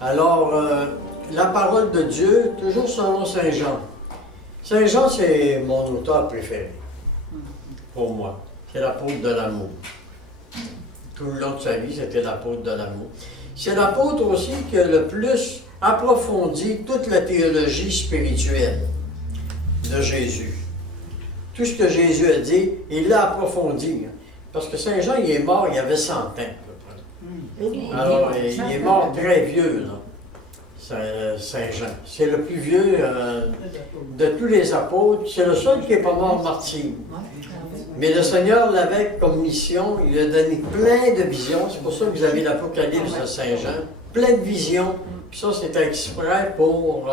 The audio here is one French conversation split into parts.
Alors, la parole de Dieu, toujours selon Saint Jean. Saint Jean, c'est mon auteur préféré, pour moi. C'est l'apôtre de l'amour. Tout le long de sa vie, c'était l'apôtre de l'amour. C'est l'apôtre aussi qui a le plus approfondi toute la théologie spirituelle de Jésus. Tout ce que Jésus a dit, il l'a approfondi. Parce que Saint Jean, il est mort, il avait 100 ans. Alors, il est mort très vieux, là, Saint Jean. C'est le plus vieux de tous les apôtres. C'est le seul qui n'est pas mort martyr. Mais le Seigneur l'avait comme mission. Il lui a donné plein de visions. C'est pour ça que vous avez l'Apocalypse de Saint Jean. Plein de visions. Puis ça, c'était exprès pour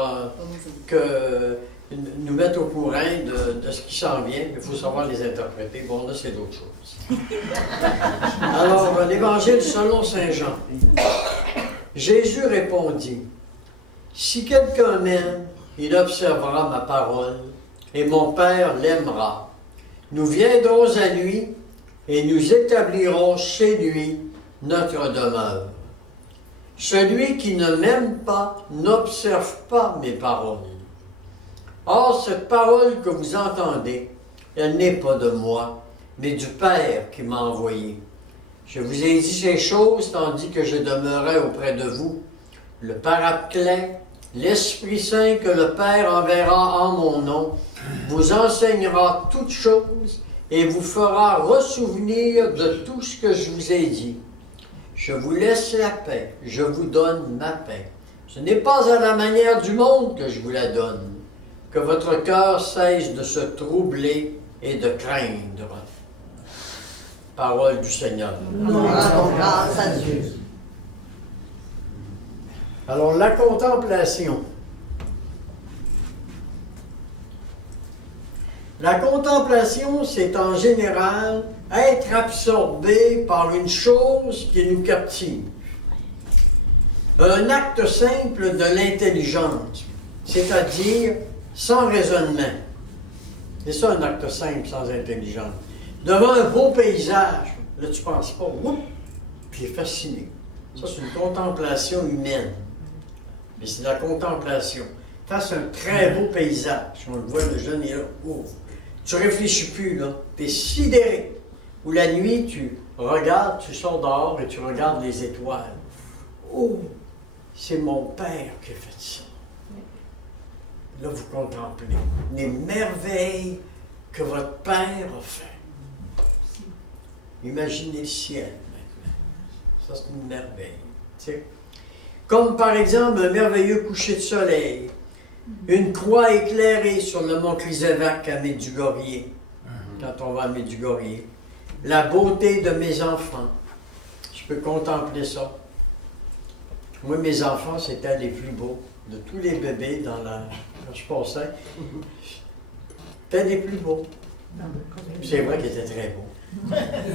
nous mettre au courant de ce qui s'en vient. Il faut savoir les interpréter. Bon, là, c'est d'autres choses. Alors, l'Évangile selon Saint Jean. Jésus répondit, « Si quelqu'un m'aime, il observera ma parole, et mon Père l'aimera. Nous viendrons à lui, et nous établirons chez lui notre demeure. Celui qui ne m'aime pas n'observe pas mes paroles. Or, cette parole que vous entendez, elle n'est pas de moi, mais du Père qui m'a envoyé. Je vous ai dit ces choses tandis que je demeurais auprès de vous. Le Paraclet, l'Esprit Saint que le Père enverra en mon nom, vous enseignera toutes choses et vous fera ressouvenir de tout ce que je vous ai dit. Je vous laisse la paix, je vous donne ma paix. Ce n'est pas à la manière du monde que je vous la donne. Que votre cœur cesse de se troubler et de craindre. » Parole du Seigneur. Grâce à Dieu. Alors, la contemplation. La contemplation, c'est en général être absorbé par une chose qui nous captive. Un acte simple de l'intelligence, c'est-à-dire sans raisonnement. C'est ça un acte simple, sans intelligence. Devant un beau paysage, là tu ne penses pas, oups, puis il est fasciné. Ça, c'est une contemplation humaine. Mais c'est de la contemplation. Face à un très beau paysage, on le voit, le jeune est là, oh. Tu ne réfléchis plus, là. Tu es sidéré. Ou la nuit, tu regardes, tu sors dehors et tu regardes les étoiles. Oh, c'est mon Père qui a fait ça. Là, vous contemplez les merveilles que votre Père a fait. Imaginez le ciel maintenant. Ça, c'est une merveille. Tu sais. Comme par exemple un merveilleux coucher de soleil, une croix éclairée sur le mont Clisévac à Medjugorje, quand on va à Medjugorje. La beauté de mes enfants. Je peux contempler ça. Moi, mes enfants, c'était les plus beaux de tous les bébés quand je passais. C'était les plus beaux. C'est vrai qu'ils étaient très beaux.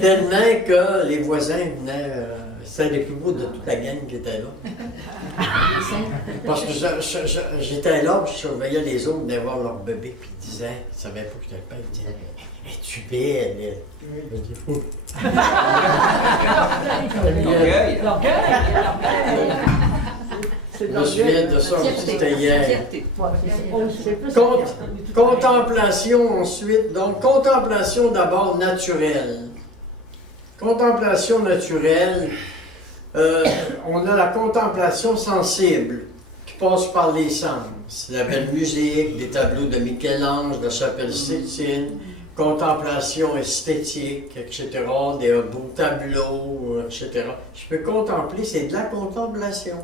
Tellement que les voisins venaient, c'était les plus beaux de toute la gang qui était là. Parce que j'étais là, je surveillais les autres venir voir leur bébé, puis ils disaient, ils ne savaient pas que j'étais le père, ils disaient, « Es-tu belle? » Je me souviens de ça, c'était hier. Contemplation ensuite. Donc, contemplation d'abord naturelle. Contemplation naturelle, on a la contemplation sensible, qui passe par les sens. La belle musique, des tableaux de Michel-Ange, la chapelle Sixtine, contemplation esthétique, etc., des beaux tableaux, etc. Je peux contempler, c'est de la contemplation.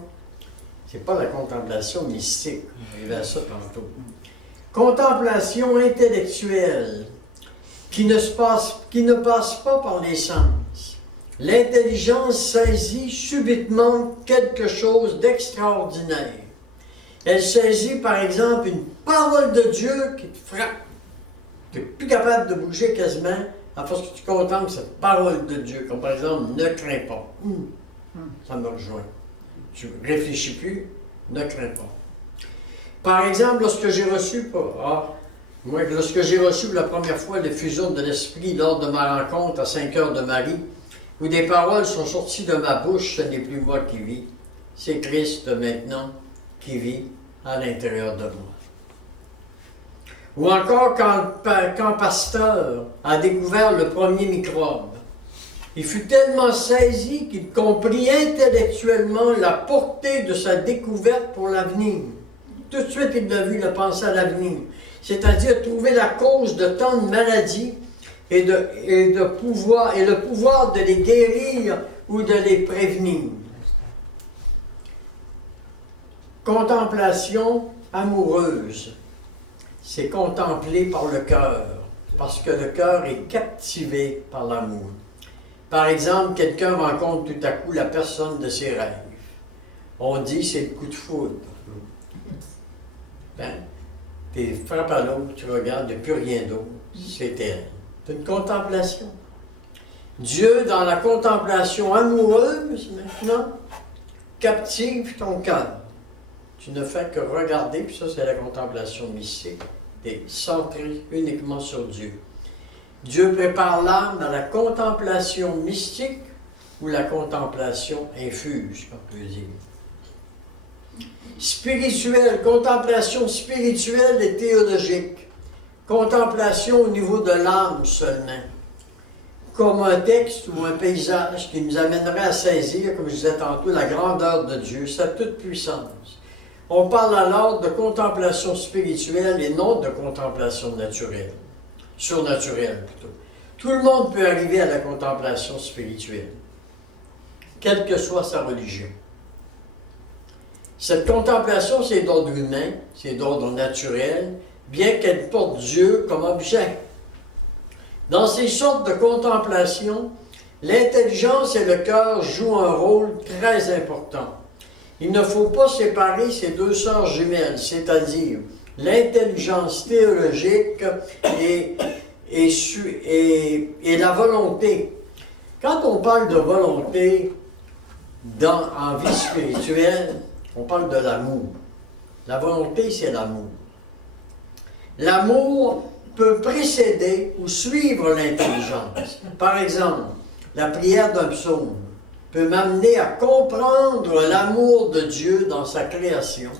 C'est pas la contemplation mystique, on va à ça tantôt. Contemplation intellectuelle, qui ne passe pas par les sens. L'intelligence saisit subitement quelque chose d'extraordinaire. Elle saisit par exemple une parole de Dieu qui te frappe. Tu n'es plus capable de bouger quasiment à force que tu contemples cette parole de Dieu, comme par exemple « ne crains pas ». Ça me rejoint. Tu ne réfléchis plus, ne crains pas. Par exemple, lorsque j'ai reçu pour la première fois l'effusion de l'Esprit lors de ma rencontre à 5 heures de Marie, où des paroles sont sorties de ma bouche, ce n'est plus moi qui vis, c'est Christ maintenant qui vit à l'intérieur de moi. Ou encore quand Pasteur a découvert le premier microbe, il fut tellement saisi qu'il comprit intellectuellement la portée de sa découverte pour l'avenir. Tout de suite, il a vu le penser à l'avenir, c'est-à-dire trouver la cause de tant de maladies et le pouvoir de les guérir ou de les prévenir. Contemplation amoureuse, c'est contemplé par le cœur, parce que le cœur est captivé par l'amour. Par exemple, quelqu'un rencontre tout à coup la personne de ses rêves. On dit c'est le coup de foudre. Ben, tu frappes à l'autre, tu regardes, il n'y a plus rien d'autre, c'est elle. C'est une contemplation. Dieu, dans la contemplation amoureuse, maintenant, captive ton cœur. Tu ne fais que regarder, puis ça, c'est la contemplation mystique. Tu es centré uniquement sur Dieu. Dieu prépare l'âme dans la contemplation mystique ou la contemplation infuse, on peut dire. Spirituelle, contemplation spirituelle et théologique. Contemplation au niveau de l'âme seulement. Comme un texte ou un paysage qui nous amènerait à saisir, comme je disais tantôt, la grandeur de Dieu, sa toute-puissance. On parle alors de contemplation spirituelle et non de contemplation naturelle. Surnaturelle plutôt. Tout le monde peut arriver à la contemplation spirituelle, quelle que soit sa religion. Cette contemplation, c'est d'ordre humain, c'est d'ordre naturel, bien qu'elle porte Dieu comme objet. Dans ces sortes de contemplation, l'intelligence et le cœur jouent un rôle très important. Il ne faut pas séparer ces deux sœurs jumelles, c'est-à-dire l'intelligence théologique et la volonté. Quand on parle de volonté en vie spirituelle, on parle de l'amour. La volonté, c'est l'amour. L'amour peut précéder ou suivre l'intelligence. Par exemple, la prière d'un psaume peut m'amener à comprendre l'amour de Dieu dans sa création.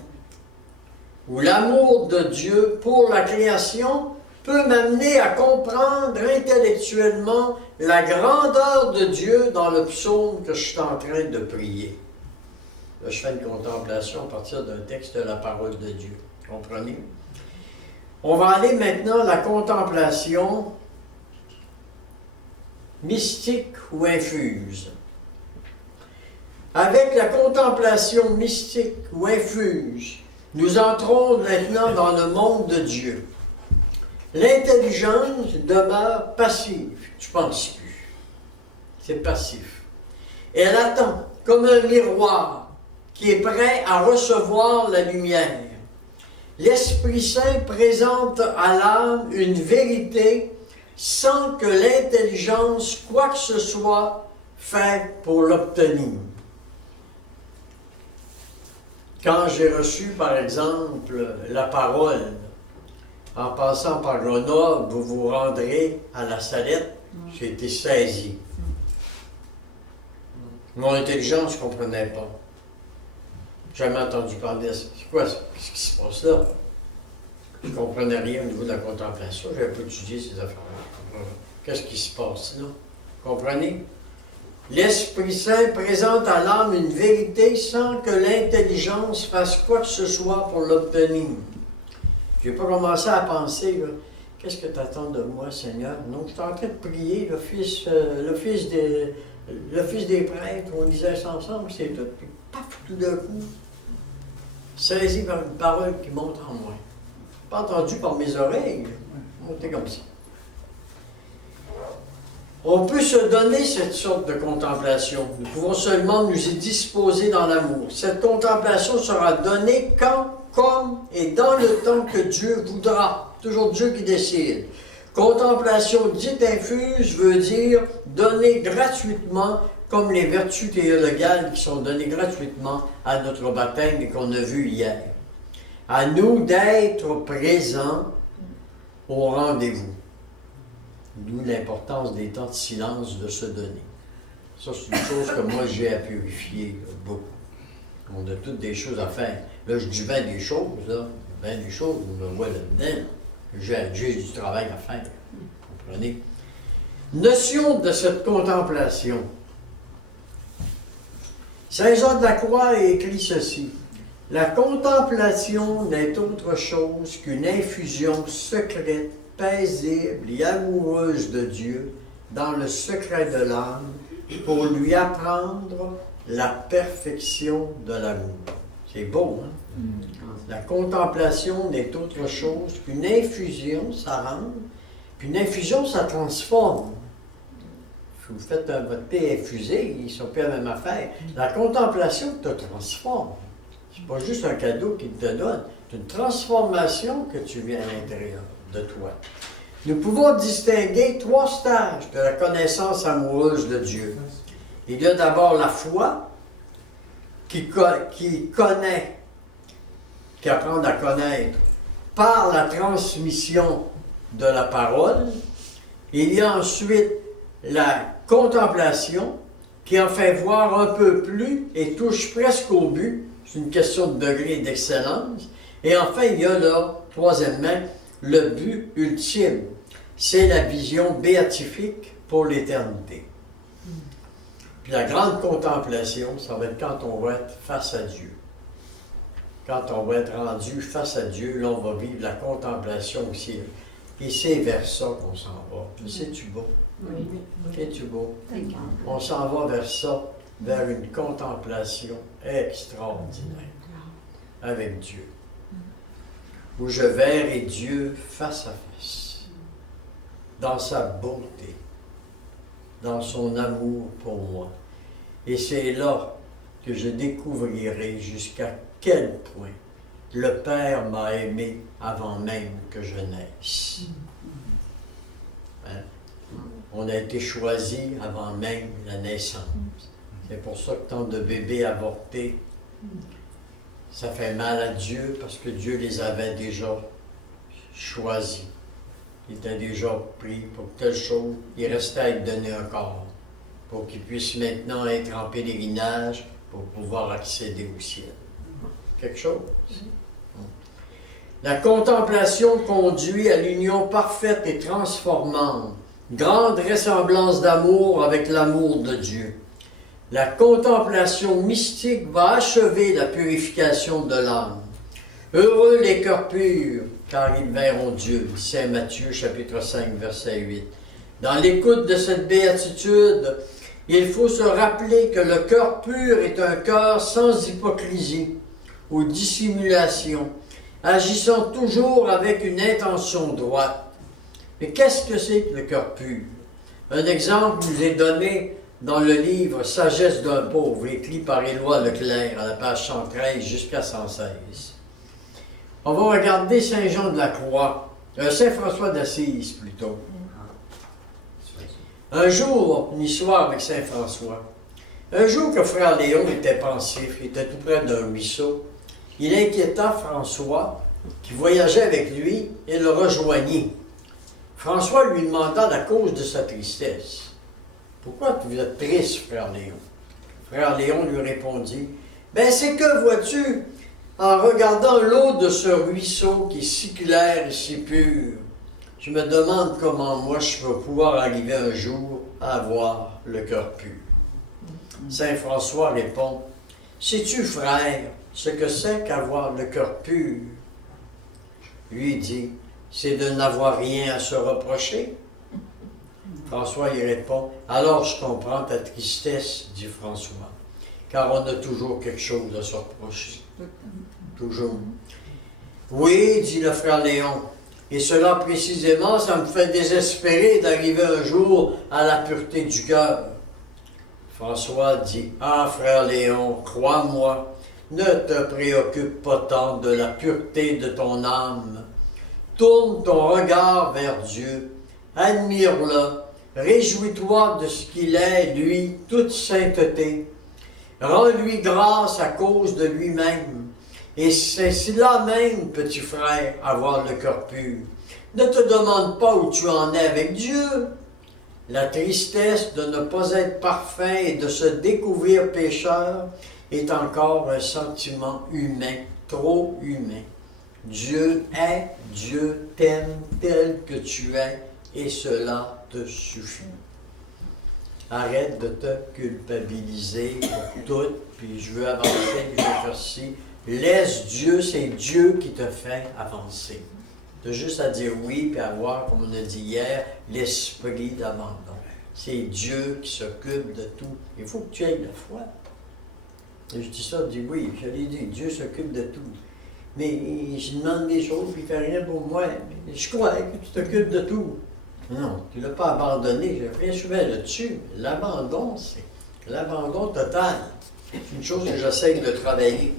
Ou l'amour de Dieu pour la création peut m'amener à comprendre intellectuellement la grandeur de Dieu dans le psaume que je suis en train de prier. Là, je fais une contemplation à partir d'un texte de la parole de Dieu. Comprenez? On va aller maintenant à la contemplation mystique ou infuse. Avec la contemplation mystique ou infuse, nous entrons maintenant dans le monde de Dieu. L'intelligence demeure passive. Tu ne penses plus. C'est passif. Elle attend, comme un miroir qui est prêt à recevoir la lumière. L'Esprit Saint présente à l'âme une vérité sans que l'intelligence, quoi que ce soit, fait pour l'obtenir. Quand j'ai reçu, par exemple, la parole, en passant par Grenoble, vous vous rendrez à la Salette, j'ai été saisi. Mon intelligence ne comprenait pas. Jamais entendu parler de ça. C'est quoi ça? Qu'est-ce qui se passe là? Je ne comprenais rien au niveau de la contemplation. Je n'avais pas étudié ces affaires-là. Qu'est-ce qui se passe là? Comprenez? L'Esprit Saint présente à l'âme une vérité sans que l'intelligence fasse quoi que ce soit pour l'obtenir. Je n'ai pas commencé à penser, qu'est-ce que tu attends de moi, Seigneur? Non, je suis en train de prier, l'office des prêtres, on lisait ça ensemble, c'est tout. Puis, paf, tout d'un coup, saisi par une parole qui monte en moi. Pas entendu par mes oreilles, monté comme ça. On peut se donner cette sorte de contemplation. Nous pouvons seulement nous y disposer dans l'amour. Cette contemplation sera donnée quand, comme et dans le temps que Dieu voudra. Toujours Dieu qui décide. Contemplation dite infuse veut dire donner gratuitement, comme les vertus théologales qui sont données gratuitement à notre baptême et qu'on a vu hier. À nous d'être présents au rendez-vous. D'où l'importance des temps de silence de se donner. Ça, c'est une chose que moi j'ai à purifier beaucoup. On a toutes des choses à faire. Là, je dis bien des choses, là. Bien des choses, vous me voyez là-dedans. J'ai du travail à faire. Vous comprenez? Notion de cette contemplation. Saint Jean de la Croix a écrit ceci. La contemplation n'est autre chose qu'une infusion secrète, paisible et amoureuse de Dieu dans le secret de l'âme pour lui apprendre la perfection de l'amour. C'est beau, hein? La contemplation n'est autre chose qu'une infusion, ça rentre, puis une infusion, ça transforme. Si vous faites votre thé infusé, ils ne sont plus la même affaire. La contemplation te transforme. C'est pas juste un cadeau qu'il te donne, c'est une transformation que tu vis à l'intérieur de toi. Nous pouvons distinguer 3 stages de la connaissance amoureuse de Dieu. Il y a d'abord la foi, qui connaît, qui apprend à connaître par la transmission de la parole. Il y a ensuite la contemplation, qui en fait voir un peu plus et touche presque au but. C'est une question de degré et d'excellence. Et enfin, il y a là, troisièmement, le but ultime. C'est la vision béatifique pour l'éternité. Puis la grande contemplation, ça va être quand on va être face à Dieu. Quand on va être rendu face à Dieu, là, on va vivre la contemplation aussi. Et c'est vers ça qu'on s'en va. Mais c'est-tu beau? Oui. C'est-tu beau? On s'en va vers ça, vers une contemplation extraordinaire avec Dieu. Où je verrai Dieu face à face, dans sa beauté, dans son amour pour moi. Et c'est là que je découvrirai jusqu'à quel point le Père m'a aimé avant même que je naisse. Hein? On a été choisi avant même la naissance. C'est pour ça que tant de bébés avortés, ça fait mal à Dieu parce que Dieu les avait déjà choisis. Il était déjà pris pour telle chose. Il restait à lui donner un corps pour qu'il puisse maintenant être en pèlerinage pour pouvoir accéder au ciel. Quelque chose. La contemplation conduit à l'union parfaite et transformante, grande ressemblance d'amour avec l'amour de Dieu. La contemplation mystique va achever la purification de l'âme. Heureux les cœurs purs, car ils verront Dieu. Saint Matthieu, chapitre 5, verset 8. Dans l'écoute de cette béatitude, il faut se rappeler que le cœur pur est un cœur sans hypocrisie ou dissimulation, agissant toujours avec une intention droite. Mais qu'est-ce que c'est que le cœur pur? Un exemple nous est donné dans le livre Sagesse d'un pauvre, écrit par Éloi Leclerc, à la page 113 jusqu'à 116. On va regarder Saint Jean de la Croix, Saint François d'Assise plutôt. Un jour, une histoire avec Saint François. Un jour que frère Léon était pensif, il était tout près d'un ruisseau, il inquiéta François, qui voyageait avec lui, et le rejoignit. François lui demanda la cause de sa tristesse. « Pourquoi vous êtes triste, frère Léon? » Frère Léon lui répondit, « Ben c'est que, vois-tu, en regardant l'eau de ce ruisseau qui est si clair et si pur, je me demande comment moi je peux pouvoir arriver un jour à avoir le cœur pur. » Saint François répond, « Sais-tu, frère, ce que c'est qu'avoir le cœur pur? » Lui dit, « C'est de n'avoir rien à se reprocher. » François y répond, « Alors je comprends ta tristesse, dit François, car on a toujours quelque chose à se reprocher. » Toujours. « Oui, dit le frère Léon, et cela précisément, ça me fait désespérer d'arriver un jour à la pureté du cœur. » François dit, « Ah, frère Léon, crois-moi, ne te préoccupe pas tant de la pureté de ton âme. Tourne ton regard vers Dieu, admire-le, réjouis-toi de ce qu'il est, lui, toute sainteté. Rends-lui grâce à cause de lui-même. Et c'est cela même, petit frère, avoir le cœur pur. Ne te demande pas où tu en es avec Dieu. La tristesse de ne pas être parfait et de se découvrir pécheur est encore un sentiment humain, trop humain. Dieu est, Dieu t'aime tel que tu es, et cela te suffit. Arrête de te culpabiliser pour tout, puis je veux avancer, puis je veux faire ci. Laisse Dieu, c'est Dieu qui te fait avancer. Tu as juste à dire oui, puis avoir, comme on a dit hier, l'esprit d'abandon. C'est Dieu qui s'occupe de tout. Il faut que tu aies la foi. Et je dis ça, je dis oui, je l'ai dit, Dieu s'occupe de tout. Mais je demande des choses, puis il ne fait rien pour moi. Mais je crois que tu t'occupes de tout. Non, tu ne l'as pas abandonné, je rien souvent là-dessus. L'abandon, c'est l'abandon total. C'est une chose que j'essaie de travailler.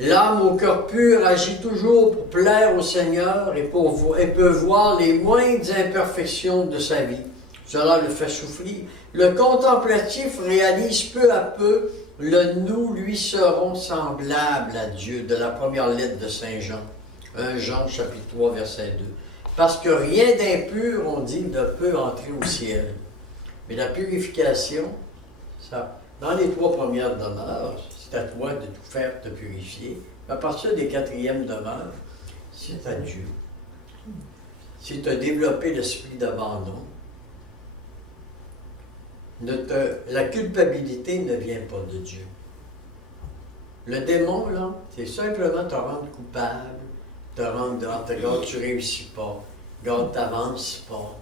L'âme au cœur pur agit toujours pour plaire au Seigneur et peut voir les moindres imperfections de sa vie. Cela le fait souffrir. Le contemplatif réalise peu à peu le nous lui serons semblables à Dieu, de la première lettre de Saint Jean. 1 Jean, chapitre 3, verset 2. Parce que rien d'impur, on dit, ne peut entrer au ciel. Mais la purification, ça, dans les 3 premières demeures, c'est à toi de tout faire, de te purifier. À partir des 4e demeures, c'est à Dieu. Si tu as développé l'esprit d'abandon, la culpabilité ne vient pas de Dieu. Le démon, là, c'est simplement te rendre coupable, te rendre, regarde, tu ne réussis pas, regarde, tu n'avances pas.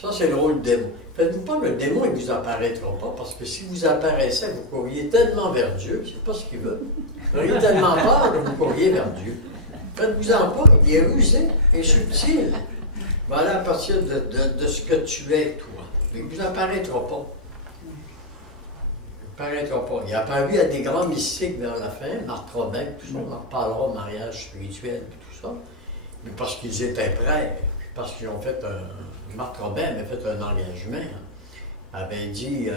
Ça, c'est le rôle du démon. Faites-vous pas que le démon, il ne vous apparaîtra pas, parce que si vous apparaissez, vous courriez tellement vers Dieu, je ne sais pas ce qu'il veut. Vous auriez tellement peur que vous courriez vers Dieu. Faites-vous-en pas, il est rusé et subtil. Voilà à partir de ce que tu es, toi. Mais il ne vous apparaîtra pas. Il n'apparaîtra pas. Il a apparu à des grands mystiques vers la fin, Marthe Robin, tout ça, on en reparlera au mariage spirituel et tout ça. Mais parce qu'ils étaient prêts, parce qu'ils ont fait Marthe Robin avait fait un engagement, avait dit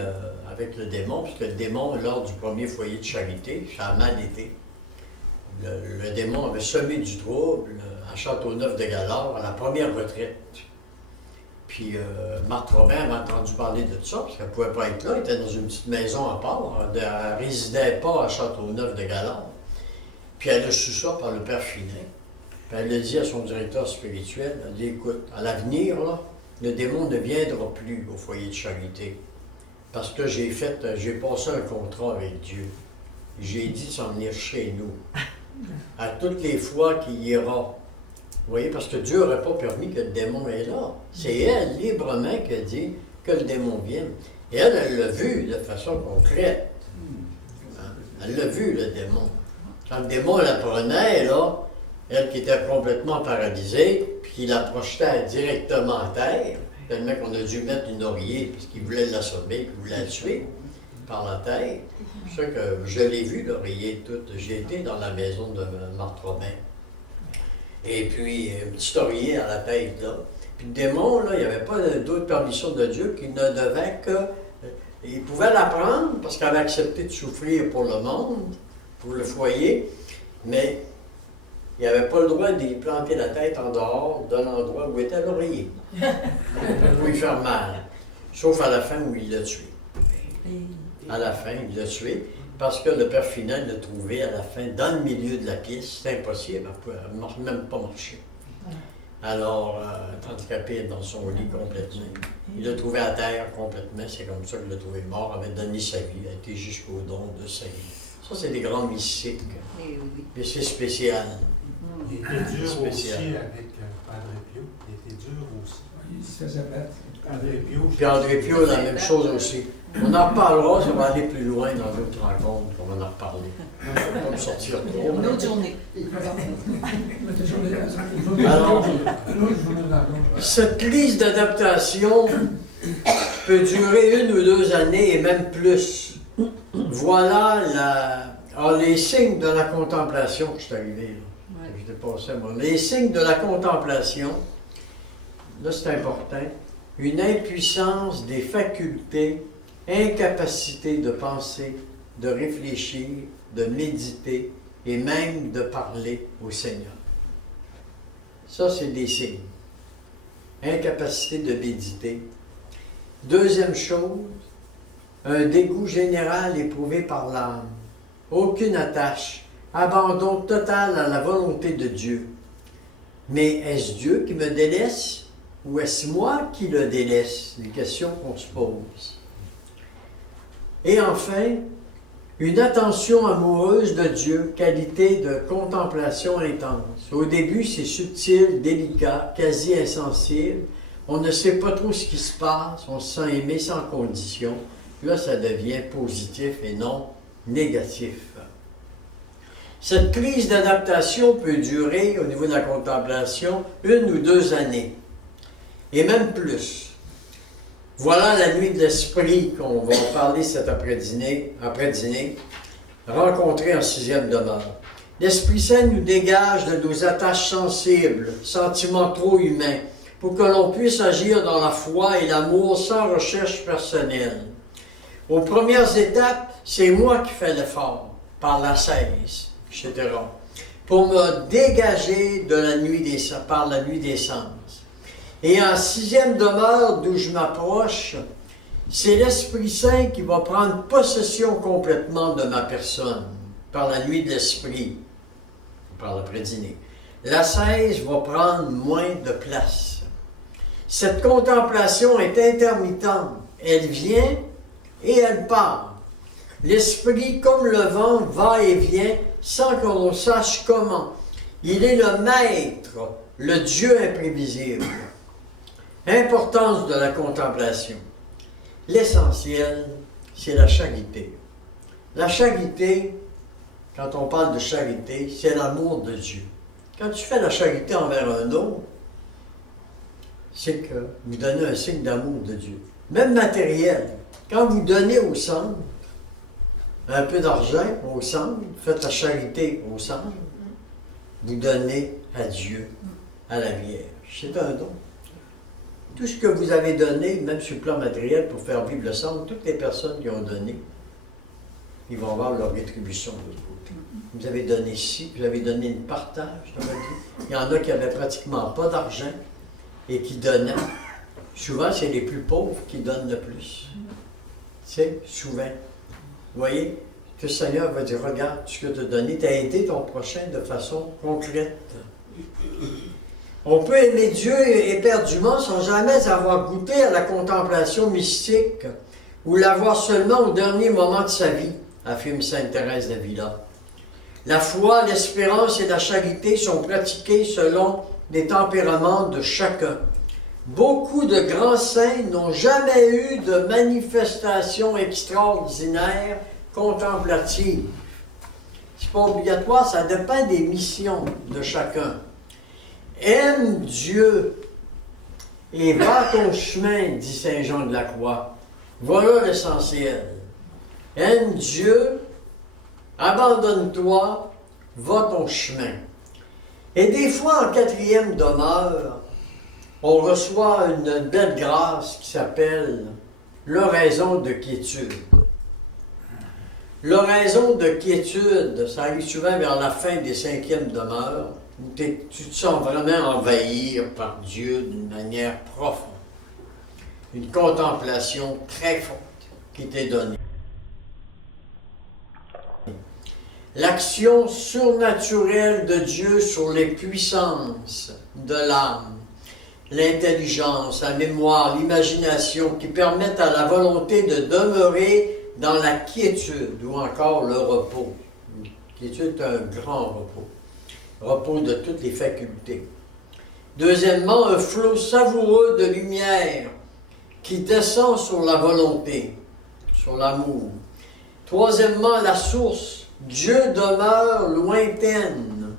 avec le démon, puisque le démon, lors du premier foyer de charité, ça a mal été. Le démon avait semé du trouble à Châteauneuf-de-Galard, à la première retraite. Puis Marthe Robin avait entendu parler de ça, parce qu'elle ne pouvait pas être là, elle était dans une petite maison à part, elle ne résidait pas à Châteauneuf-de-Galard. Puis elle a su ça par le père Finet. Puis elle a dit à son directeur spirituel, elle a dit, écoute, à l'avenir, là, le démon ne viendra plus au foyer de charité. Parce que j'ai passé un contrat avec Dieu. J'ai dit de s'en venir chez nous. À toutes les fois qu'il y ira. Vous voyez, parce que Dieu n'aurait pas permis que le démon est là. C'est elle, librement, qui a dit que le démon vienne. Et elle l'a vu de façon concrète. Elle l'a vu, le démon. Quand le démon la prenait, là, elle qui était complètement paralysée, puis qui la projetait directement à terre, tellement qu'on a dû mettre une oreiller, parce qu'il voulait l'assommer, qu'il voulait la tuer par la tête. C'est ça que je l'ai vu, l'oreiller, tout. J'ai été dans la maison de Marthe Robin. Et puis, un petit oreiller à la tête, là. Puis le démon, là, il n'y avait pas d'autre permission de Dieu qu'il ne devait que... Il pouvait la prendre, parce qu'elle avait accepté de souffrir pour le monde, pour le foyer, mais il n'avait pas le droit d'y planter la tête en dehors de l'endroit où était l'oreiller, pour lui faire mal. Sauf à la fin où il l'a tué. À la fin, il l'a tué, parce que le père Finet l'a trouvé à la fin, dans le milieu de la pièce. C'est impossible, elle ne pouvait même pas marcher. Alors, handicapé dans son lit complètement. Il l'a trouvé à terre complètement, c'est comme ça qu'il l'a trouvé mort, avait donné sa vie, il a été jusqu'au don de sa vie. Ça, c'est des grands mystiques. Mais c'est spécial. Il était dur aussi avec Padre Pio. Il était dur aussi. Il se faisait battre. Padre Pio. Puis André Pio, la même chose aussi. On en reparlera, ça va aller plus loin dans d'autres rencontres, on va en reparler. On ne va pas me sortir trop. Une autre journée. Alors, cette liste d'adaptation peut durer 1 ou 2 années et même plus. Voilà les signes de la contemplation que je suis arrivé. Là. Ouais. J'étais passé à moi. Les signes de la contemplation, là c'est important, une impuissance des facultés, incapacité de penser, de réfléchir, de méditer et même de parler au Seigneur. Ça, c'est des signes. Incapacité de méditer. Deuxième chose, un dégoût général éprouvé par l'âme, aucune attache, abandon total à la volonté de Dieu. Mais est-ce Dieu qui me délaisse ou est-ce moi qui le délaisse? C'est une question qu'on se pose. Et enfin, une attention amoureuse de Dieu, qualité de contemplation intense. Au début, c'est subtil, délicat, quasi insensible. On ne sait pas trop ce qui se passe, on se sent aimé sans condition. Là, ça devient positif et non négatif. Cette crise d'adaptation peut durer, au niveau de la contemplation, 1 ou 2 années, et même plus. Voilà la nuit de l'esprit qu'on va parler cet après-dîner, rencontrée en 6e demeure. L'Esprit Saint nous dégage de nos attaches sensibles, sentiments trop humains, pour que l'on puisse agir dans la foi et l'amour sans recherche personnelle. Aux premières étapes, c'est moi qui fais l'effort, par l'ascèse, etc., pour me dégager de la nuit par la nuit des sens. Et en 6e demeure d'où je m'approche, c'est l'Esprit Saint qui va prendre possession complètement de ma personne, par la nuit de l'Esprit, par l'après-dîner. L'ascèse va prendre moins de place. Cette contemplation est intermittente. Elle vient et elle part. L'Esprit, comme le vent, va et vient sans que l'on sache comment. Il est le Maître, le Dieu imprévisible. Importance de la contemplation. L'essentiel, c'est la charité. La charité, quand on parle de charité, c'est l'amour de Dieu. Quand tu fais la charité envers un autre, c'est que vous donnez un signe d'amour de Dieu. Même matériel. Quand vous donnez au centre un peu d'argent au centre, faites la charité au centre, vous donnez à Dieu, à la Vierge. C'est un don. Tout ce que vous avez donné, même sur le plan matériel, pour faire vivre le centre, toutes les personnes qui ont donné, ils vont avoir leur rétribution de l'autre côté. Vous avez donné ci, vous avez donné une partage dans votre vie. Il y en a qui n'avaient pratiquement pas d'argent et qui donnaient. Souvent, c'est les plus pauvres qui donnent le plus. Tu sais, souvent. Vous voyez, que le Seigneur va dire, regarde ce que tu as donné, tu as aidé ton prochain de façon concrète. On peut aimer Dieu éperdument sans jamais avoir goûté à la contemplation mystique ou l'avoir seulement au dernier moment de sa vie, affirme Sainte Thérèse d'Avila. La foi, l'espérance et la charité sont pratiquées selon les tempéraments de chacun. Beaucoup de grands saints n'ont jamais eu de manifestation extraordinaire contemplative. C'est pas obligatoire, ça dépend des missions de chacun. Aime Dieu et va ton chemin, dit Saint Jean de la Croix. Voilà l'essentiel. Aime Dieu, abandonne-toi, va ton chemin. Et des fois, en 4e demeure, on reçoit une belle grâce qui s'appelle l'oraison de quiétude. L'oraison de quiétude, ça arrive souvent vers la fin des 5e demeures, où tu te sens vraiment envahir par Dieu d'une manière profonde. Une contemplation très forte qui t'est donnée. L'action surnaturelle de Dieu sur les puissances de l'âme, l'intelligence, la mémoire, l'imagination qui permettent à la volonté de demeurer dans la quiétude ou encore le repos. La quiétude est un grand repos. Repos de toutes les facultés. Deuxièmement, un flot savoureux de lumière qui descend sur la volonté, sur l'amour. Troisièmement, la source. Dieu demeure lointaine.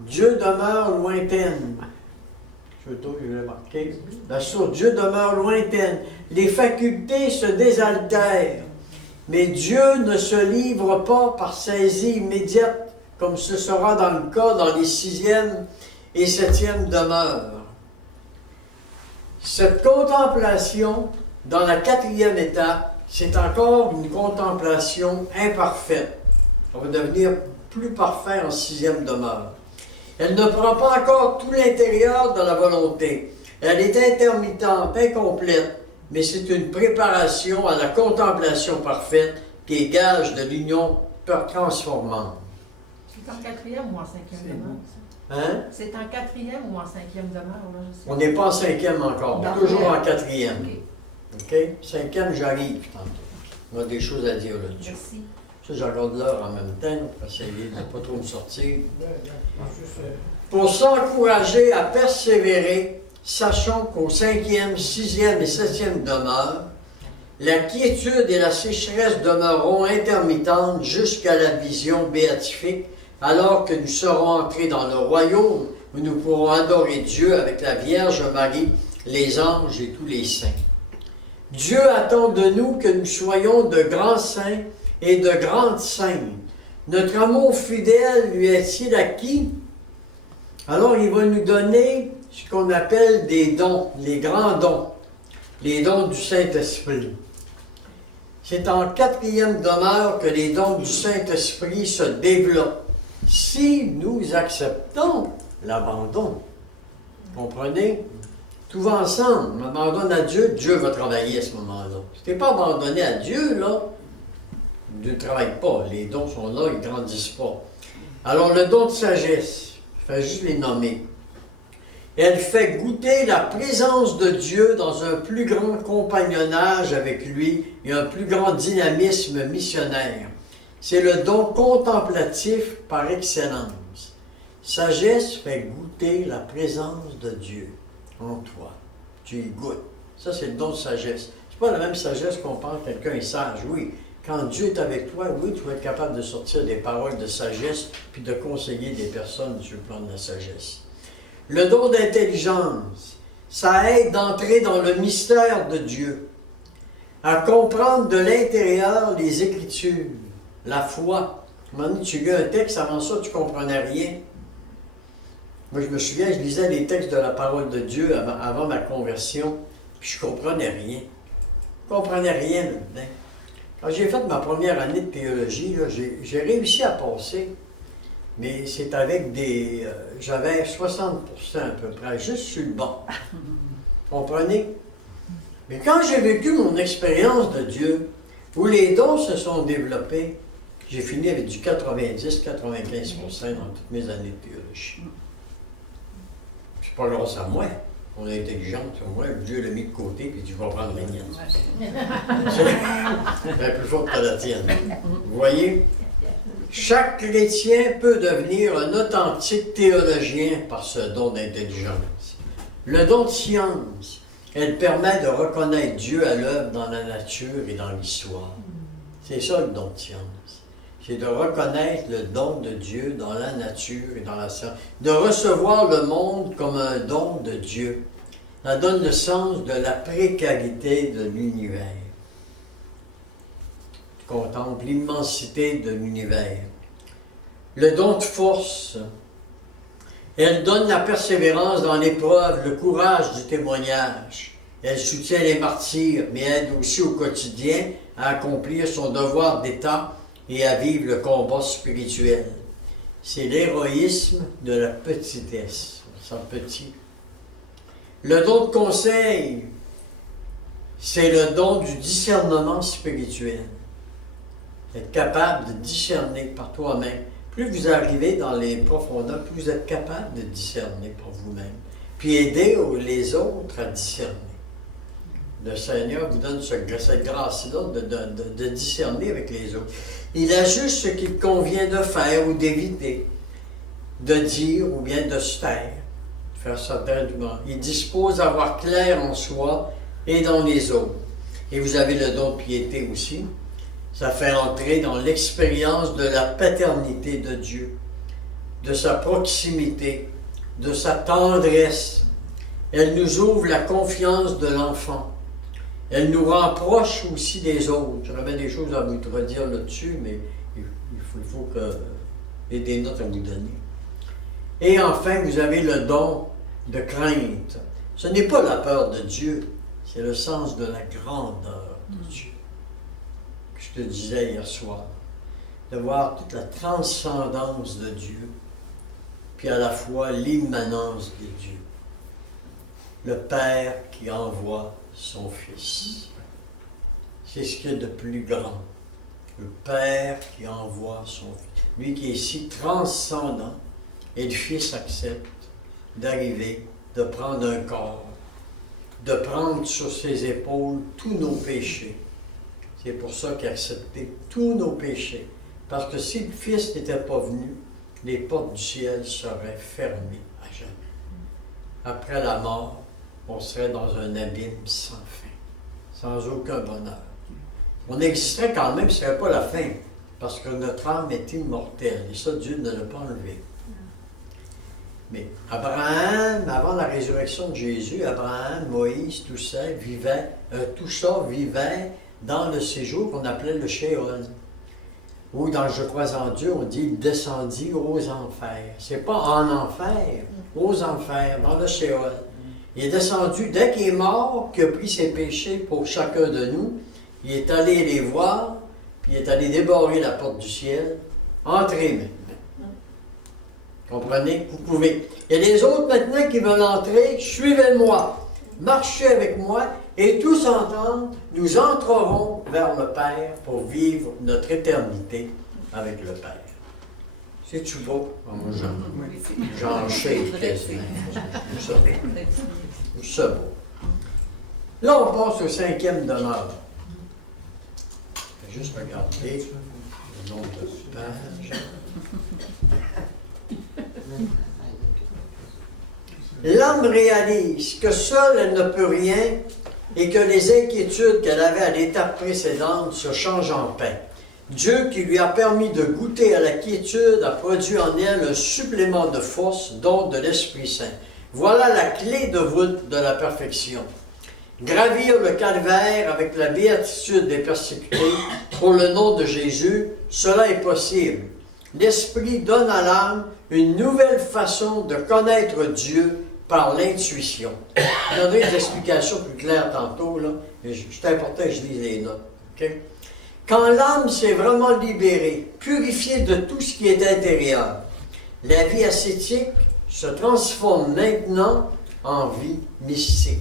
Dieu demeure lointaine. Je vais marquer. La source, Dieu demeure lointaine. Les facultés se désaltèrent. Mais Dieu ne se livre pas par saisie immédiate, comme ce sera dans le cas dans les 6e et 7e demeures. Cette contemplation, dans la 4e étape, c'est encore une contemplation imparfaite. On va devenir plus parfait en 6e demeure. Elle ne prend pas encore tout l'intérieur de la volonté. Elle est intermittente, incomplète. mais c'est une préparation à la contemplation parfaite qui est gage de l'union transformante. C'est en quatrième ou en cinquième demeure? Hein? C'est en quatrième ou en cinquième demeure? Là, je sais On n'est pas en cinquième encore, Non. toujours en quatrième. OK. OK? Cinquième, j'arrive tantôt. On a des choses à dire là-dessus. Merci. Ça, je regarde l'heure en même temps pour essayer de ne pas trop me sortir. Pour s'encourager à persévérer, sachons qu'au cinquième, sixième et septième demeure, la quiétude et la sécheresse demeureront intermittentes jusqu'à la vision béatifique, alors que nous serons entrés dans le royaume où nous pourrons adorer Dieu avec la Vierge Marie, les anges et tous les saints. Dieu attend de nous que nous soyons de grands saints et de grandes saintes. Notre amour fidèle lui est-il acquis? Alors il va nous donner ce qu'on appelle des dons, les grands dons, les dons du Saint-Esprit. C'est en quatrième demeure que les dons du Saint-Esprit se développent, si nous acceptons l'abandon. Comprenez? Tout va ensemble. On abandonne à Dieu, Dieu va travailler à ce moment-là. Si tu n'es pas abandonné à Dieu, là, Dieu ne travaille pas. Les dons sont là, ils ne grandissent pas. Alors, le don de sagesse, je vais juste les nommer. Elle fait goûter la présence de Dieu dans un plus grand compagnonnage avec lui et un plus grand dynamisme missionnaire. C'est le don contemplatif par excellence. Sagesse fait goûter la présence de Dieu en toi. Tu y goûtes. Ça, c'est le don de sagesse. C'est pas la même sagesse qu'on pense que quelqu'un est sage. Oui, quand Dieu est avec toi, oui, tu vas être capable de sortir des paroles de sagesse puis de conseiller des personnes sur le plan de la sagesse. Le don d'intelligence, ça aide d'entrer dans le mystère de Dieu, à comprendre de l'intérieur les Écritures, la foi. À un moment donné, tu lis un texte, avant ça, tu ne comprenais rien. Moi, je me souviens, je lisais les textes de la parole de Dieu avant ma conversion, puis je ne comprenais rien. Je ne comprenais rien là-dedans. Quand j'ai fait ma première année de théologie, là, j'ai réussi à passer. Mais c'est avec des... j'avais 60% à peu près, juste sur le banc. Comprenez? Mais quand j'ai vécu mon expérience de Dieu, où les dons se sont développés, j'ai fini avec du 90-95% dans toutes mes années de théologie. C'est pas grâce à moi. On est intelligente sur moi, Dieu l'a mis de côté, puis tu vas prendre la mienne. C'est plus fort que la tienne. Vous voyez? Chaque chrétien peut devenir un authentique théologien par ce don d'intelligence. Le don de science, elle permet de reconnaître Dieu à l'œuvre dans la nature et dans l'histoire. C'est ça le don de science. C'est de reconnaître le don de Dieu dans la nature et dans la science. De recevoir le monde comme un don de Dieu. Ça donne le sens de la précarité de l'univers. Contemple l'immensité de l'univers. Le don de force, elle donne la persévérance dans l'épreuve, le courage du témoignage. Elle soutient les martyrs, mais aide aussi au quotidien à accomplir son devoir d'État et à vivre le combat spirituel. C'est l'héroïsme de la petitesse. On sent petit. Le don de conseil, c'est le don du discernement spirituel. Être capable de discerner par toi-même. Plus vous arrivez dans les profondeurs, plus vous êtes capable de discerner par vous-même. Puis aider les autres à discerner. Le Seigneur vous donne cette grâce-là de discerner avec les autres. Il ajuste ce qu'il convient de faire ou d'éviter, de dire ou bien de se taire, de faire ça tellement. Il dispose à voir clair en soi et dans les autres. Et vous avez le don de piété aussi. Ça fait entrer dans l'expérience de la paternité de Dieu, de sa proximité, de sa tendresse. Elle nous ouvre la confiance de l'enfant. Elle nous rapproche aussi des autres. J'aurais des choses à vous redire là-dessus, mais il faut que j'ai des notes à vous donner. Et enfin, vous avez le don de crainte. Ce n'est pas la peur de Dieu, c'est le sens de la grandeur de Dieu. Je te disais hier soir, de voir toute la transcendance de Dieu, puis à la fois l'immanence de Dieu. le Père qui envoie son Fils. C'est ce qu'il y a de plus grand. Le Père qui envoie son Fils. Lui qui est si transcendant, et le Fils accepte d'arriver, de prendre un corps, de prendre sur ses épaules tous nos péchés. C'est pour ça qu'il a accepté tous nos péchés. Parce que si le Fils n'était pas venu, les portes du ciel seraient fermées à jamais. Après la mort, on serait dans un abîme sans fin, sans aucun bonheur. On existerait quand même, ce ne serait pas la fin, parce que notre âme est immortelle, et ça, Dieu ne l'a pas enlevé. Mais Abraham, avant la résurrection de Jésus, Abraham, Moïse, tout ça vivait dans le séjour qu'on appelait le Sheol. Ou dans Je crois en Dieu, on dit descendit aux enfers. C'est pas en enfer, aux enfers, dans le Sheol. Il est descendu, dès qu'il est mort, qu'il a pris ses péchés pour chacun de nous, il est allé les voir, puis il est allé débarrer la porte du ciel. Entrez maintenant. Comprenez? Vous pouvez. Et les autres maintenant qui veulent entrer, suivez-moi. Marchez avec moi et tous ensemble, nous entrerons vers le Père pour vivre notre éternité avec le Père. C'est-tu beau? J'en chais quasiment. C'est beau. Là, on passe au 5e demeure. Je vais juste regarder le nombre de pages. L'âme réalise que seule elle ne peut rien et que les inquiétudes qu'elle avait à l'étape précédente se changent en paix. Dieu, qui lui a permis de goûter à la quiétude, a produit en elle un supplément de force, don de l'Esprit Saint. Voilà la clé de voûte de la perfection. Gravir le calvaire avec la béatitude des persécutés pour le nom de Jésus, cela est possible. L'Esprit donne à l'âme une nouvelle façon de connaître Dieu par l'intuition. Je donnerai des explications plus claires tantôt, là, mais c'est important que je lise les notes. Okay? Quand l'âme s'est vraiment libérée, purifiée de tout ce qui est intérieur, la vie ascétique se transforme maintenant en vie mystique.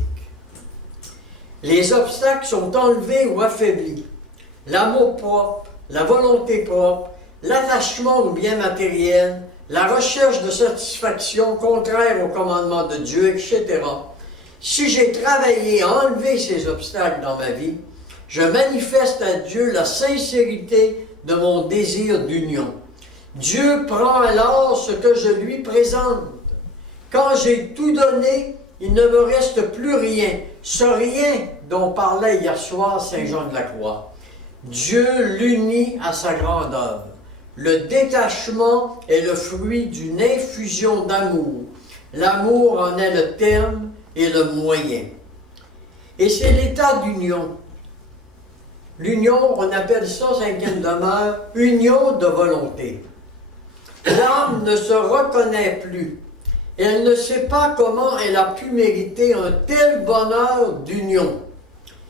Les obstacles sont enlevés ou affaiblis. L'amour propre, la volonté propre, l'attachement au bien matériel, la recherche de satisfaction contraire au commandement de Dieu, etc. Si j'ai travaillé à enlever ces obstacles dans ma vie, je manifeste à Dieu la sincérité de mon désir d'union. Dieu prend alors ce que je lui présente. Quand j'ai tout donné, il ne me reste plus rien. Ce rien dont parlait hier soir Saint Jean de la Croix. Dieu l'unit à sa grandeur. Le détachement est le fruit d'une infusion d'amour. L'amour en est le terme et le moyen. Et c'est l'état d'union. L'union, on appelle ça, 5e demeure, union de volonté. L'âme ne se reconnaît plus. Elle ne sait pas comment elle a pu mériter un tel bonheur d'union.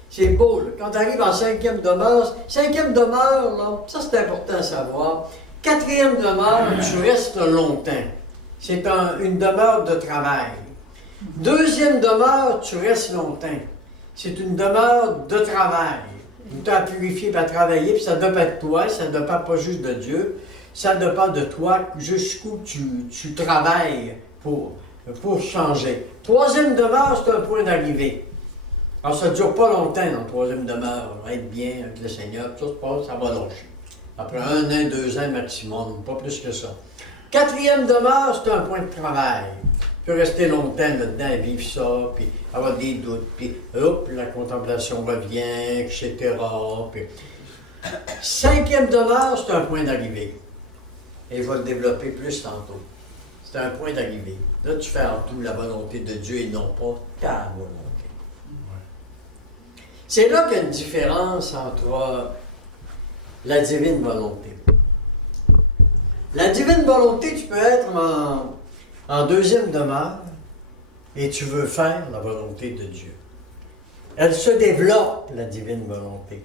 C'est beau, là. Quand tu arrives en 5e demeure, là, ça c'est important à savoir. 4e demeure, tu restes longtemps. C'est une demeure de travail. 2e demeure, tu restes longtemps. C'est une demeure de travail. Tu as purifié et à travailler, puis ça dépend de toi, ça ne dépend pas juste de Dieu, ça dépend de toi jusqu'où tu travailles pour changer. 3e demeure, c'est un point d'arrivée. Alors, ça ne dure pas longtemps dans la 3e demeure. Être bien avec le Seigneur, tout se passe, ça va lâcher. Après 1 an, 2 ans maximum, pas plus que ça. 4e demeure, c'est un point de travail. Tu peux rester longtemps là-dedans, vivre ça, puis avoir des doutes, puis hop, la contemplation revient, etc. Puis... 5e demeure, c'est un point d'arrivée. Et je vais le développer plus tantôt. C'est un point d'arrivée. Là, tu fais en tout la volonté de Dieu et non pas ta volonté. C'est là qu'il y a une différence entre la divine volonté. La divine volonté, tu peux être en 2e demeure et tu veux faire la volonté de Dieu. Elle se développe, la divine volonté.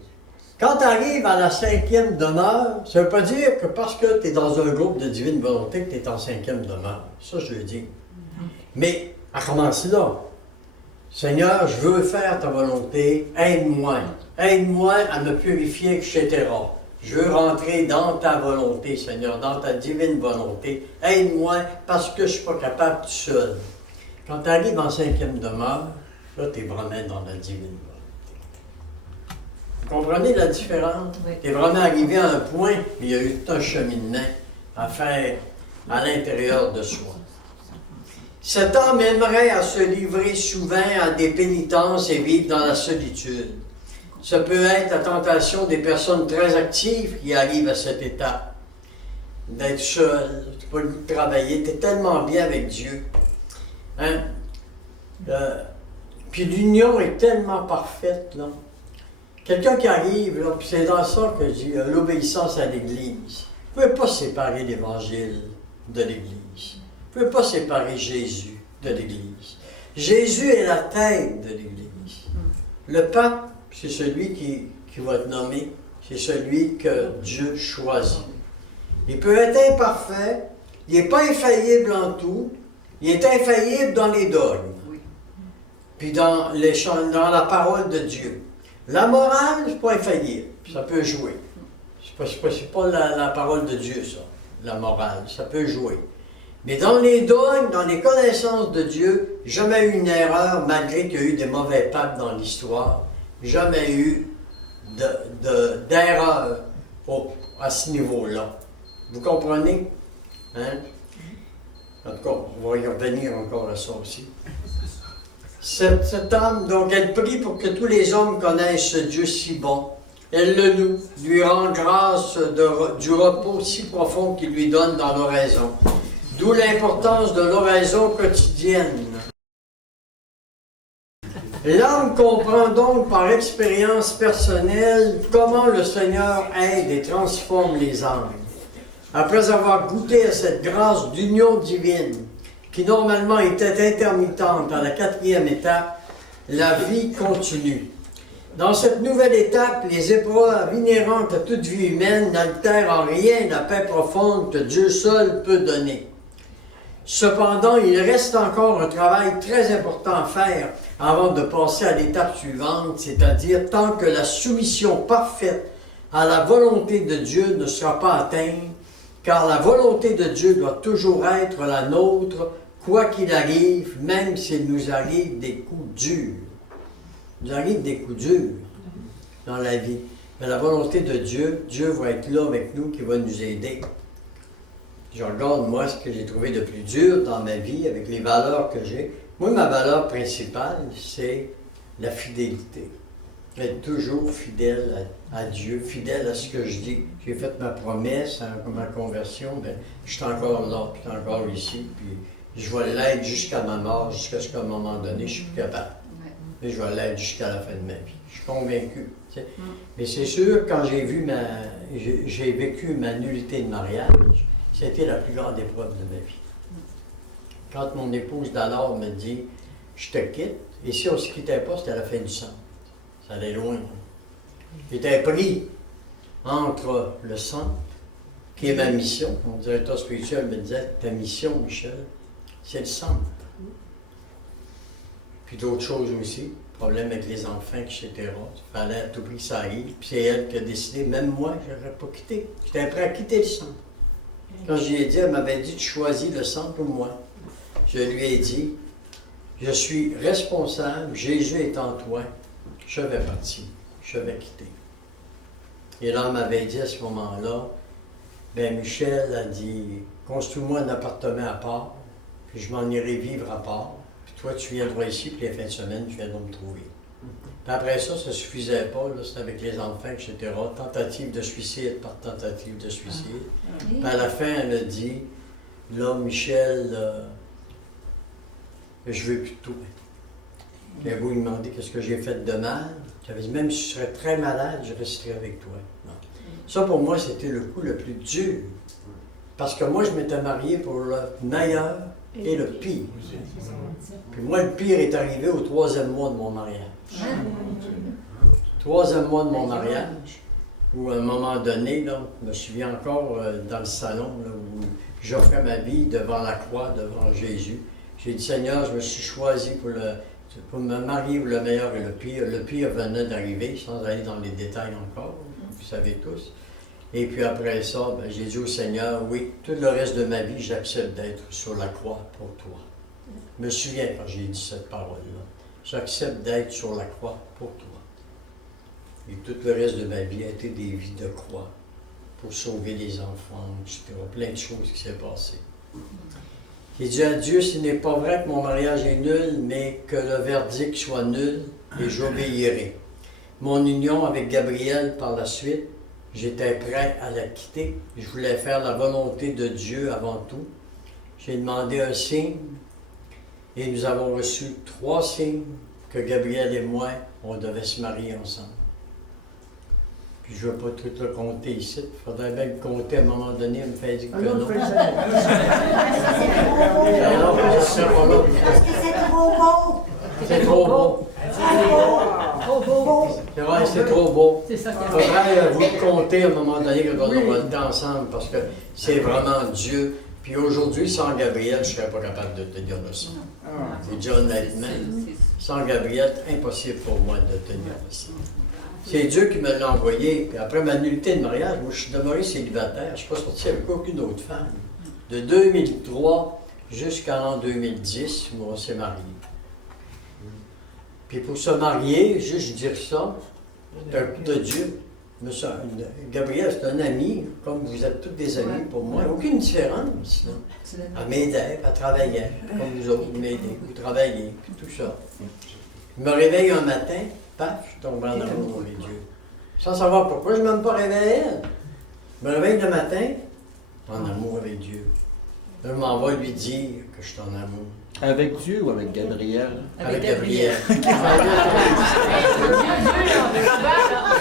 Quand tu arrives à la 5e demeure, ça ne veut pas dire que parce que tu es dans un groupe de divine volonté que tu es en 5e demeure. Ça, je le dis. Mais, à commencer là. Seigneur, je veux faire ta volonté, aide-moi. Aide-moi à me purifier, etc. Je veux rentrer dans ta volonté, Seigneur, dans ta divine volonté. Aide-moi parce que je ne suis pas capable tout seul. Quand tu arrives en 5e demeure, là, tu es vraiment dans la divine volonté. Vous comprenez la différence? Oui. Tu es vraiment arrivé à un point, il y a eu tout un cheminement à faire à l'intérieur de soi. Cet homme aimerait à se livrer souvent à des pénitences et vivre dans la solitude. Ça peut être la tentation des personnes très actives qui arrivent à cette étape. D'être seul, tu peux travailler, tu es tellement bien avec Dieu. Hein? Puis l'union est tellement parfaite, là. Quelqu'un qui arrive, là, puis c'est dans ça que je dis l'obéissance à l'Église. Vous ne pouvez pas séparer l'Évangile de l'Église. Vous ne pouvez pas séparer Jésus de l'Église. Jésus est la tête de l'Église. Le pape, c'est celui qui va être nommé, c'est celui que Dieu choisit. Il peut être imparfait, il n'est pas infaillible en tout, il est infaillible dans les dogmes, puis dans la parole de Dieu. La morale, c'est pas infaillible, ça peut jouer. C'est pas la parole de Dieu, ça, la morale, ça peut jouer. Mais dans les dogmes, dans les connaissances de Dieu, jamais eu une erreur, malgré qu'il y a eu des mauvais papes dans l'histoire, jamais eu d'erreur à ce niveau-là. Vous comprenez? Hein? En tout cas, on va y revenir encore à ça aussi. Cet homme, donc, elle prie pour que tous les hommes connaissent ce Dieu si bon. Elle le loue, lui rend grâce du repos si profond qu'il lui donne dans l'oraison. D'où l'importance de l'oraison quotidienne. L'homme comprend donc par expérience personnelle comment le Seigneur aide et transforme les âmes. Après avoir goûté à cette grâce d'union divine, qui normalement était intermittente à la 4e étape, la vie continue. Dans cette nouvelle étape, les épreuves inhérentes à toute vie humaine n'altèrent en rien la paix profonde que Dieu seul peut donner. Cependant, il reste encore un travail très important à faire avant de passer à l'étape suivante, c'est-à-dire tant que la soumission parfaite à la volonté de Dieu ne sera pas atteinte, car la volonté de Dieu doit toujours être la nôtre, quoi qu'il arrive, même s'il nous arrive des coups durs. Il nous arrive des coups durs dans la vie. Mais la volonté de Dieu, Dieu va être là avec nous, qui va nous aider. Je regarde, moi, ce que j'ai trouvé de plus dur dans ma vie, avec les valeurs que j'ai. Moi, ma valeur principale, c'est la fidélité. Être toujours fidèle à Dieu, fidèle à ce que je dis. J'ai fait ma promesse à ma conversion, bien, je suis encore là, je suis encore ici, puis je vais l'être jusqu'à ma mort, jusqu'à ce qu'à un moment donné, je suis plus capable. Mais je vais l'être jusqu'à la fin de ma vie. Je suis convaincu. Tu sais. Mais c'est sûr, quand j'ai vécu ma nullité de mariage, c'était la plus grande épreuve de ma vie. Quand mon épouse d'alors me dit « Je te quitte », et si on ne se quittait pas, c'était la fin du centre. Ça allait loin. J'étais pris entre le centre, qui est ma mission. Mon directeur spirituel me disait « Ta mission, Michel, c'est le centre. » Puis d'autres choses aussi, problème avec les enfants, etc. Il fallait à tout prix que ça arrive. Puis c'est elle qui a décidé, même moi, je n'aurais pas quitté. J'étais prêt à quitter le centre. Quand je lui ai dit, elle m'avait dit, tu choisis le centre ou moi. Je lui ai dit, je suis responsable, Jésus est en toi, je vais partir, je vais quitter. Et là, elle m'avait dit à ce moment-là, ben Michel a dit, construis-moi un appartement à part, puis je m'en irai vivre à part, puis toi tu viendras ici, puis les fins de semaine, tu viendras me trouver. Puis après ça ne suffisait pas, c'était avec les enfants, etc. Tentative de suicide par tentative de suicide. Puis à la fin, elle a dit, là, Michel, je veux plus de toi. Puis elle voulait lui demander qu'est-ce que j'ai fait de mal. J'avais dit, même si je serais très malade, je resterai avec toi. Non. Ça, pour moi, c'était le coup le plus dur. Parce que moi, je m'étais marié pour le meilleur et le pire. Puis moi, le pire est arrivé au 3e mois de mon mariage. 3e mois de mon mariage, où à un moment donné, là, je me souviens encore dans le salon, là, où j'offrais ma vie devant la croix, devant Jésus. J'ai dit, Seigneur, je me suis choisi pour le... pour me marier le meilleur et le pire. Le pire venait d'arriver, sans aller dans les détails encore, vous savez tous. Et puis après ça, ben, j'ai dit au Seigneur, oui, tout le reste de ma vie, j'accepte d'être sur la croix pour toi. Je me souviens quand j'ai dit cette parole-là. J'accepte d'être sur la croix pour toi. Et tout le reste de ma vie a été des vies de croix pour sauver les enfants, etc. Plein de choses qui s'est passé. J'ai dit à Dieu, ce n'est pas vrai que mon mariage est nul, mais que le verdict soit nul et j'obéirai. Mon union avec Gabriel par la suite, j'étais prêt à la quitter. Je voulais faire la volonté de Dieu avant tout. J'ai demandé un signe et nous avons reçu 3 signes que Gabriel et moi, on devait se marier ensemble. Puis je ne vais pas tout le compter ici. Il faudrait bien le compter à un moment donné, elle me fait dire que non. Non, Ça serait pas là. parce que c'est trop beau. C'est trop beau. Trop beau. C'est vrai, c'est trop beau. C'est ça Il qui faudrait vous le compter à un moment donné quand on aura le temps ensemble, parce que c'est vraiment Dieu. Puis aujourd'hui, sans Gabriel, je ne serais pas capable de tenir le son. Je vous dis honnêtement, sans Gabriel, c'est impossible pour moi de tenir le son. C'est Dieu qui me l'a envoyé. Puis après ma nullité de mariage, moi, je suis demeuré célibataire. Je ne suis pas sorti avec aucune autre femme. De 2003 jusqu'à l'an 2010, où on s'est mariés. Puis pour se marier, juste dire ça, c'est un coup de Dieu. Gabriel, c'est un ami, comme vous êtes tous des amis pour moi. Aucune différence. Elle m'aidait, elle travaillait, comme vous autres, vous m'aidez, vous travaillez, puis tout ça. Je me réveille un matin, paf, je tombe en amour avec Dieu. Sans savoir pourquoi, je ne m'aime pas réveiller. Je me réveille le matin, en amour avec Dieu. Là, je m'en vais lui dire que je suis en amour. Avec Dieu ou avec Gabriel? Avec Gabriel. Dieu,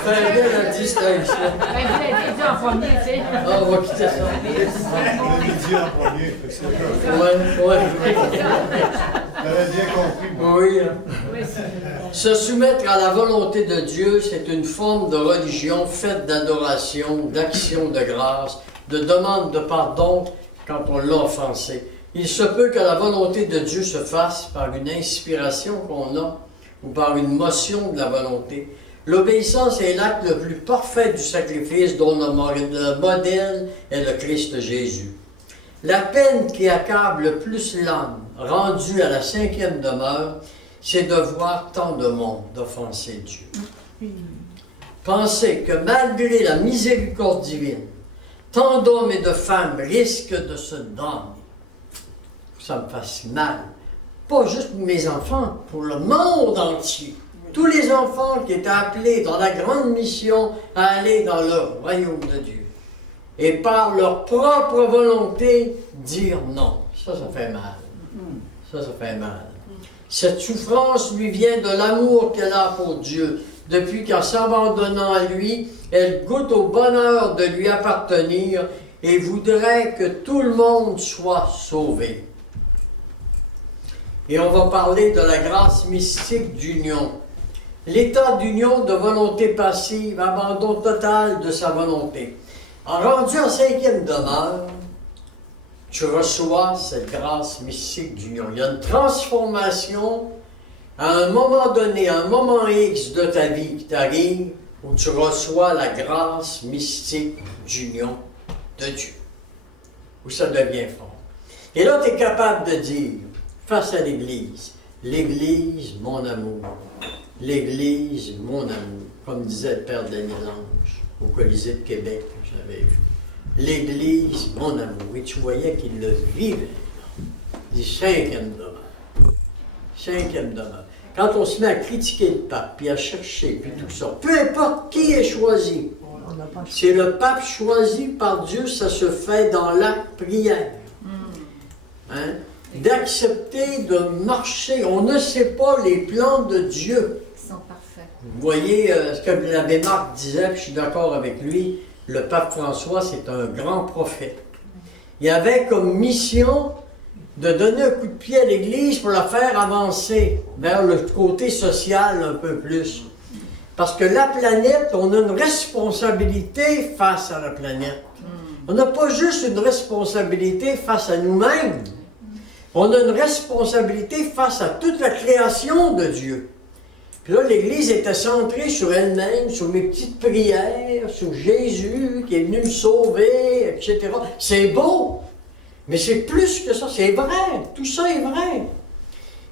Fais bien la distinction. Dieu en premier, tu sais. Ah, on va quitter ça. Le midi en premier, fait que c'est un peu. Ouais. J'avais bien compris, moi. Oui. Oui, c'est- Se soumettre à la volonté de Dieu, c'est une forme de religion faite d'adoration, d'action de grâce, de demande de pardon quand on l'a offensé. Il se peut que la volonté de Dieu se fasse par une inspiration qu'on a ou par une motion de la volonté. L'obéissance est l'acte le plus parfait du sacrifice dont le modèle est le Christ Jésus. La peine qui accable le plus l'âme, rendue à la 5e demeure, c'est de voir tant de monde d'offenser Dieu. Pensez que malgré la miséricorde divine, tant d'hommes et de femmes risquent de se damner. Ça me fasse mal. Pas juste pour mes enfants, pour le monde entier. Tous les enfants qui étaient appelés dans la grande mission à aller dans le royaume de Dieu. Et par leur propre volonté, dire non. Ça fait mal. Ça fait mal. Cette souffrance lui vient de l'amour qu'elle a pour Dieu. Depuis qu'en s'abandonnant à lui, elle goûte au bonheur de lui appartenir et voudrait que tout le monde soit sauvé. Et on va parler de la grâce mystique d'union. L'état d'union de volonté passive, abandon total de sa volonté. En rendu en 5e demeure, tu reçois cette grâce mystique d'union. Il y a une transformation à un moment donné, à un moment X de ta vie qui t'arrive, où tu reçois la grâce mystique d'union de Dieu. Où ça devient fort. Et là, tu es capable de dire, face à l'Église, l'Église, mon amour. L'Église, mon amour. Comme disait le Père Daniel Ange au Colisée de Québec, je l'avais vu. L'Église, mon amour. Et tu voyais qu'il le vivait. Il dit 5e demeure. 5e demeure. Quand on se met à critiquer le pape, puis à chercher, puis tout ça, peu importe qui est choisi, c'est le pape choisi par Dieu, ça se fait dans la prière. Hein? D'accepter de marcher. On ne sait pas les plans de Dieu. Ils sont parfaits. Vous voyez ce que l'abbé Marc disait, puis je suis d'accord avec lui, le pape François, c'est un grand prophète. Il avait comme mission de donner un coup de pied à l'Église pour la faire avancer vers le côté social un peu plus. Parce que la planète, on a une responsabilité face à la planète. On n'a pas juste une responsabilité face à nous-mêmes. On a une responsabilité face à toute la création de Dieu. Puis là, l'Église était centrée sur elle-même, sur mes petites prières, sur Jésus qui est venu me sauver, etc. C'est beau, mais c'est plus que ça, c'est vrai, tout ça est vrai.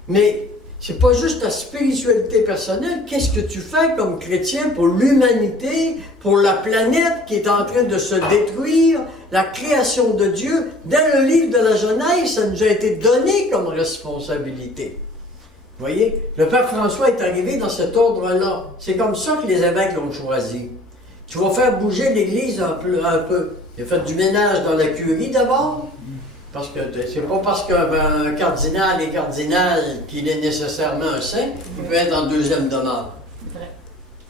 Mais c'est pas juste ta spiritualité personnelle, qu'est-ce que tu fais comme chrétien pour l'humanité, pour la planète qui est en train de se détruire, la création de Dieu. Dès le livre de la Genèse, ça nous a été donné comme responsabilité. Vous voyez, le Père François est arrivé dans cet ordre-là. C'est comme ça que les évêques l'ont choisi. Tu vas faire bouger l'Église un peu. Il a fait du ménage dans la curie d'abord, parce que c'est pas parce qu'un cardinal est cardinal qu'il est nécessairement un saint, il peut être en deuxième demeure.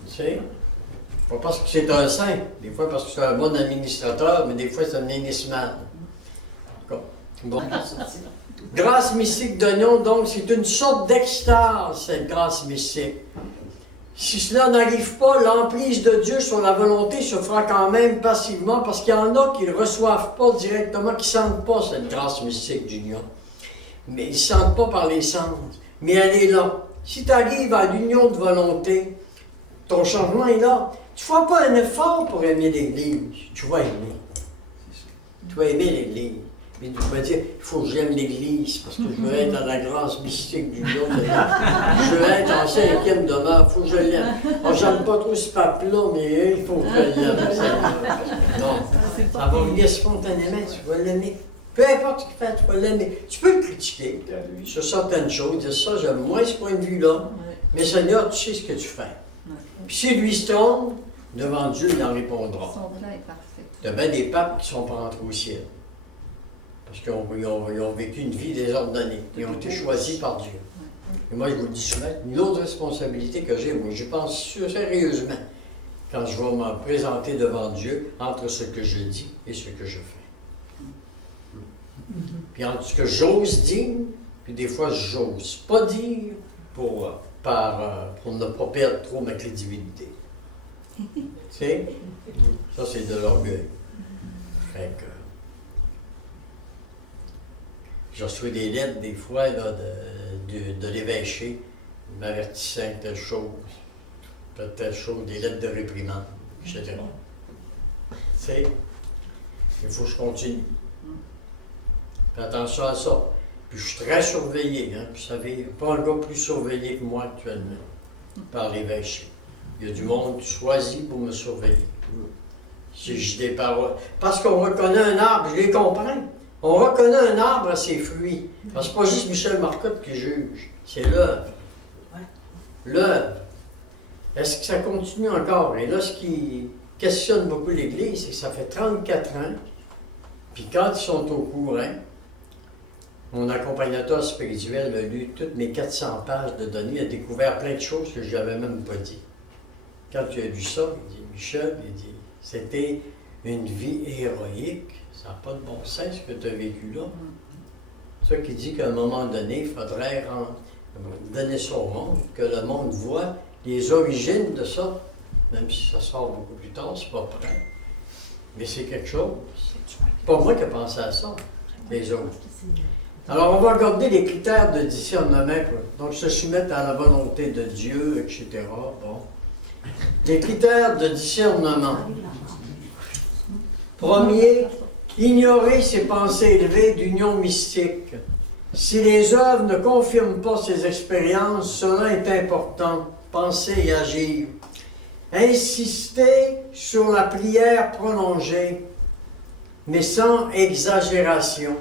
Tu sais? Pas parce que c'est un saint, des fois parce que c'est un bon administrateur, mais des fois c'est un ministre-man. Bon. Grâce mystique d'oignon, donc, c'est une sorte d'extase, cette grâce mystique. Si cela n'arrive pas, l'emprise de Dieu sur la volonté se fera quand même passivement, parce qu'il y en a qui ne reçoivent pas directement, qui ne sentent pas cette grâce mystique d'union. Mais ils ne sentent pas par les sens. Mais elle est là. Si tu arrives à l'union de volonté, ton changement est là. Tu ne feras pas un effort pour aimer l'Église. Tu vas aimer. Tu vas aimer l'Église. Mais tu vas dire, il faut que j'aime l'Église, parce que je veux être dans la grâce mystique du Dieu. Je veux être en cinquième demeure, il faut que je l'aime. Oh, j'aime pas trop ce pape-là, mais il faut que je l'aime. Non, ça va venir spontanément, tu vas l'aimer. Peu importe ce qu'il fait, tu vas l'aimer. Tu peux le critiquer sur certaines choses, dire ça, j'aime moins ce point de vue-là, mais Seigneur, tu sais ce que tu fais. Puis si lui se trompe, devant Dieu, il en répondra. Son plan est parfait. Il y a bien des papes qui ne sont pas rentrés au ciel. Parce qu'ils ont vécu une vie désordonnée. Ils ont été choisis par Dieu. Et moi, je vous le dis souvent, une autre responsabilité que j'ai, moi, je pense sérieusement, quand je vais me présenter devant Dieu, entre ce que je dis et ce que je fais. Puis entre ce que j'ose dire, puis des fois, j'ose pas dire pour ne pas perdre trop ma crédibilité. Tu sais? Ça, c'est de l'orgueil. Fait que... Je reçois des lettres, des fois, là, de l'évêché, m'avertissant de telle chose, des lettres de réprimande, etc. Tu sais, il faut que je continue. Fais attention à ça. Puis je suis très surveillé, hein. Vous savez, pas un gars plus surveillé que moi actuellement, par l'évêché. Il y a du monde choisi pour me surveiller. Si je dis des paroles. Parce qu'on reconnaît un arbre, je les comprends. On reconnaît un arbre à ses fruits. Parce que c'est pas juste Michel Marcotte qui juge, c'est l'œuvre. L'œuvre. Est-ce que ça continue encore? Et là, ce qui questionne beaucoup l'Église, c'est que ça fait 34 ans, puis quand ils sont au courant, mon accompagnateur spirituel a lu toutes mes 400 pages de données, il a découvert plein de choses que je n'avais même pas dit. Quand il a lu ça, il dit, Michel, il dit, c'était une vie héroïque. Ça n'a pas de bon sens ce que tu as vécu là. C'est ça qui dit qu'à un moment donné, il faudrait donner ça au monde, que le monde voit les origines de ça, même si ça sort beaucoup plus tard, c'est pas prêt. Mais c'est quelque chose. C'est pas moi qui ai pensé à ça, les autres. Alors, on va regarder les critères de discernement. Donc, se soumettre à la volonté de Dieu, etc. Bon. Les critères de discernement. Premier, ignorer ses pensées élevées d'union mystique. Si les œuvres ne confirment pas ces expériences, cela est important. Penser et agir. Insister sur la prière prolongée, mais sans exagération.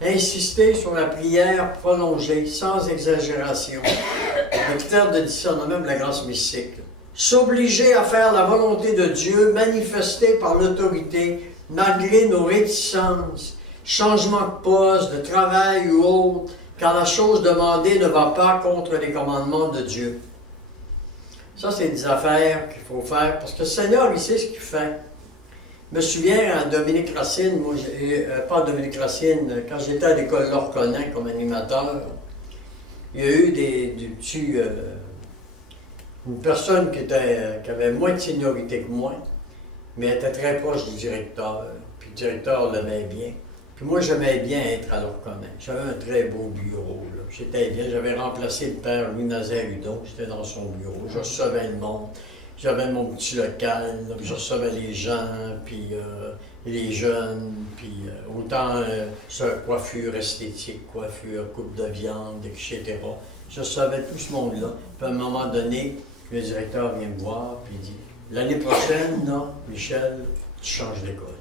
Insister sur la prière prolongée, sans exagération. Le critère de discernement de la grâce mystique. S'obliger à faire la volonté de Dieu manifestée par l'autorité, malgré nos réticences, changement de poste, de travail ou autre, quand la chose demandée ne va pas contre les commandements de Dieu. Ça, c'est des affaires qu'il faut faire, parce que le Seigneur, il sait ce qu'il fait. Je me souviens à Dominique Racine, moi, pas Dominique Racine, quand j'étais à l'école Lorconin comme animateur, il y a eu une personne qui avait moins de seniorité que moi, mais elle était très proche du directeur, puis le directeur l'aimait bien. Puis moi, j'aimais bien être à l'Orconin. J'avais un très beau bureau. Là. J'étais bien. J'avais remplacé le père Louis-Nazaire Hudon. J'étais dans son bureau. Je recevais le monde. J'avais mon petit local. Là, puis je recevais les gens, puis les jeunes. Puis autant sur coiffure esthétique, coiffure, coupe de viande, etc. Je recevais tout ce monde-là. Puis à un moment donné, le directeur vient me voir, puis il dit « L'année prochaine, là, Michel, tu changes d'école. »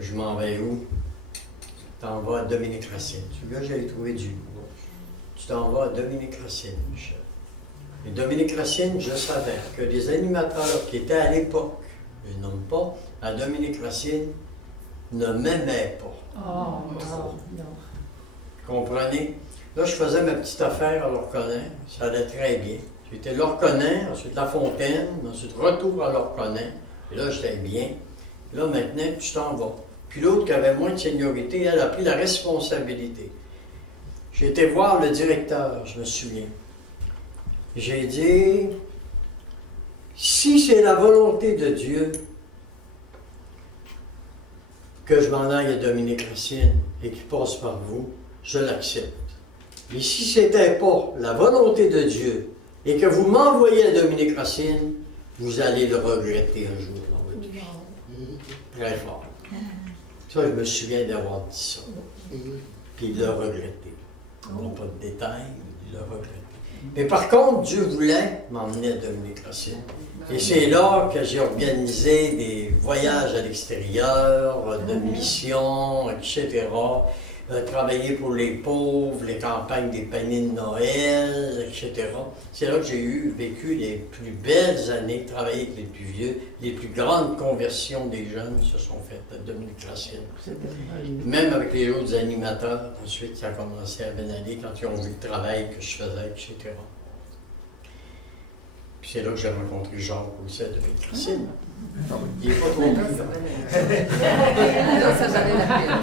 Je m'en vais où? Tu t'en vas à Dominique-Racine. Tu vois, j'allais trouver du bois. Tu t'en vas à Dominique-Racine, Michel. Et Dominique-Racine, je savais que les animateurs qui étales à l'époque, je ne nomme pas, à Dominique-Racine, ne m'aimaient pas. Oh, non, non. Comprenez? Là, je faisais ma petite affaire à l'Orconin. Ça allait très bien. J'étais l'Orconin, ensuite La Fontaine, ensuite retour à l'Orconin. Et là, j'étais bien. Là, maintenant, tu t'en vas. Puis l'autre qui avait moins de seniorité, elle a pris la responsabilité. J'ai été voir le directeur, je me souviens. J'ai dit, si c'est la volonté de Dieu que je m'en aille à Dominique-Racine et qu'il passe par vous, je l'accepte. Mais si ce n'était pas la volonté de Dieu et que vous m'envoyez à Dominique-Racine, vous allez le regretter un jour dans votre vie. Très fort. Ça, je me souviens d'avoir dit ça. Puis de le regretter. On n'a pas de détails, mais de le regretter. Mais par contre, Dieu voulait m'emmener à Dominique-Racine. Et c'est là que j'ai organisé des voyages à l'extérieur, de missions, etc. Travailler pour les pauvres, les campagnes des paniers de Noël, etc. C'est là que j'ai vécu les plus belles années, travaillé avec les plus vieux. Les plus grandes conversions des jeunes se sont faites à Dominique-Racine. Même avec les autres animateurs, ensuite, ça a commencé à bien aller quand ils ont vu le travail que je faisais, etc. Puis c'est là que j'ai rencontré Jacques aussi à Dominique-Racine. Il n'est pas trop vieux. Ça valait la peine.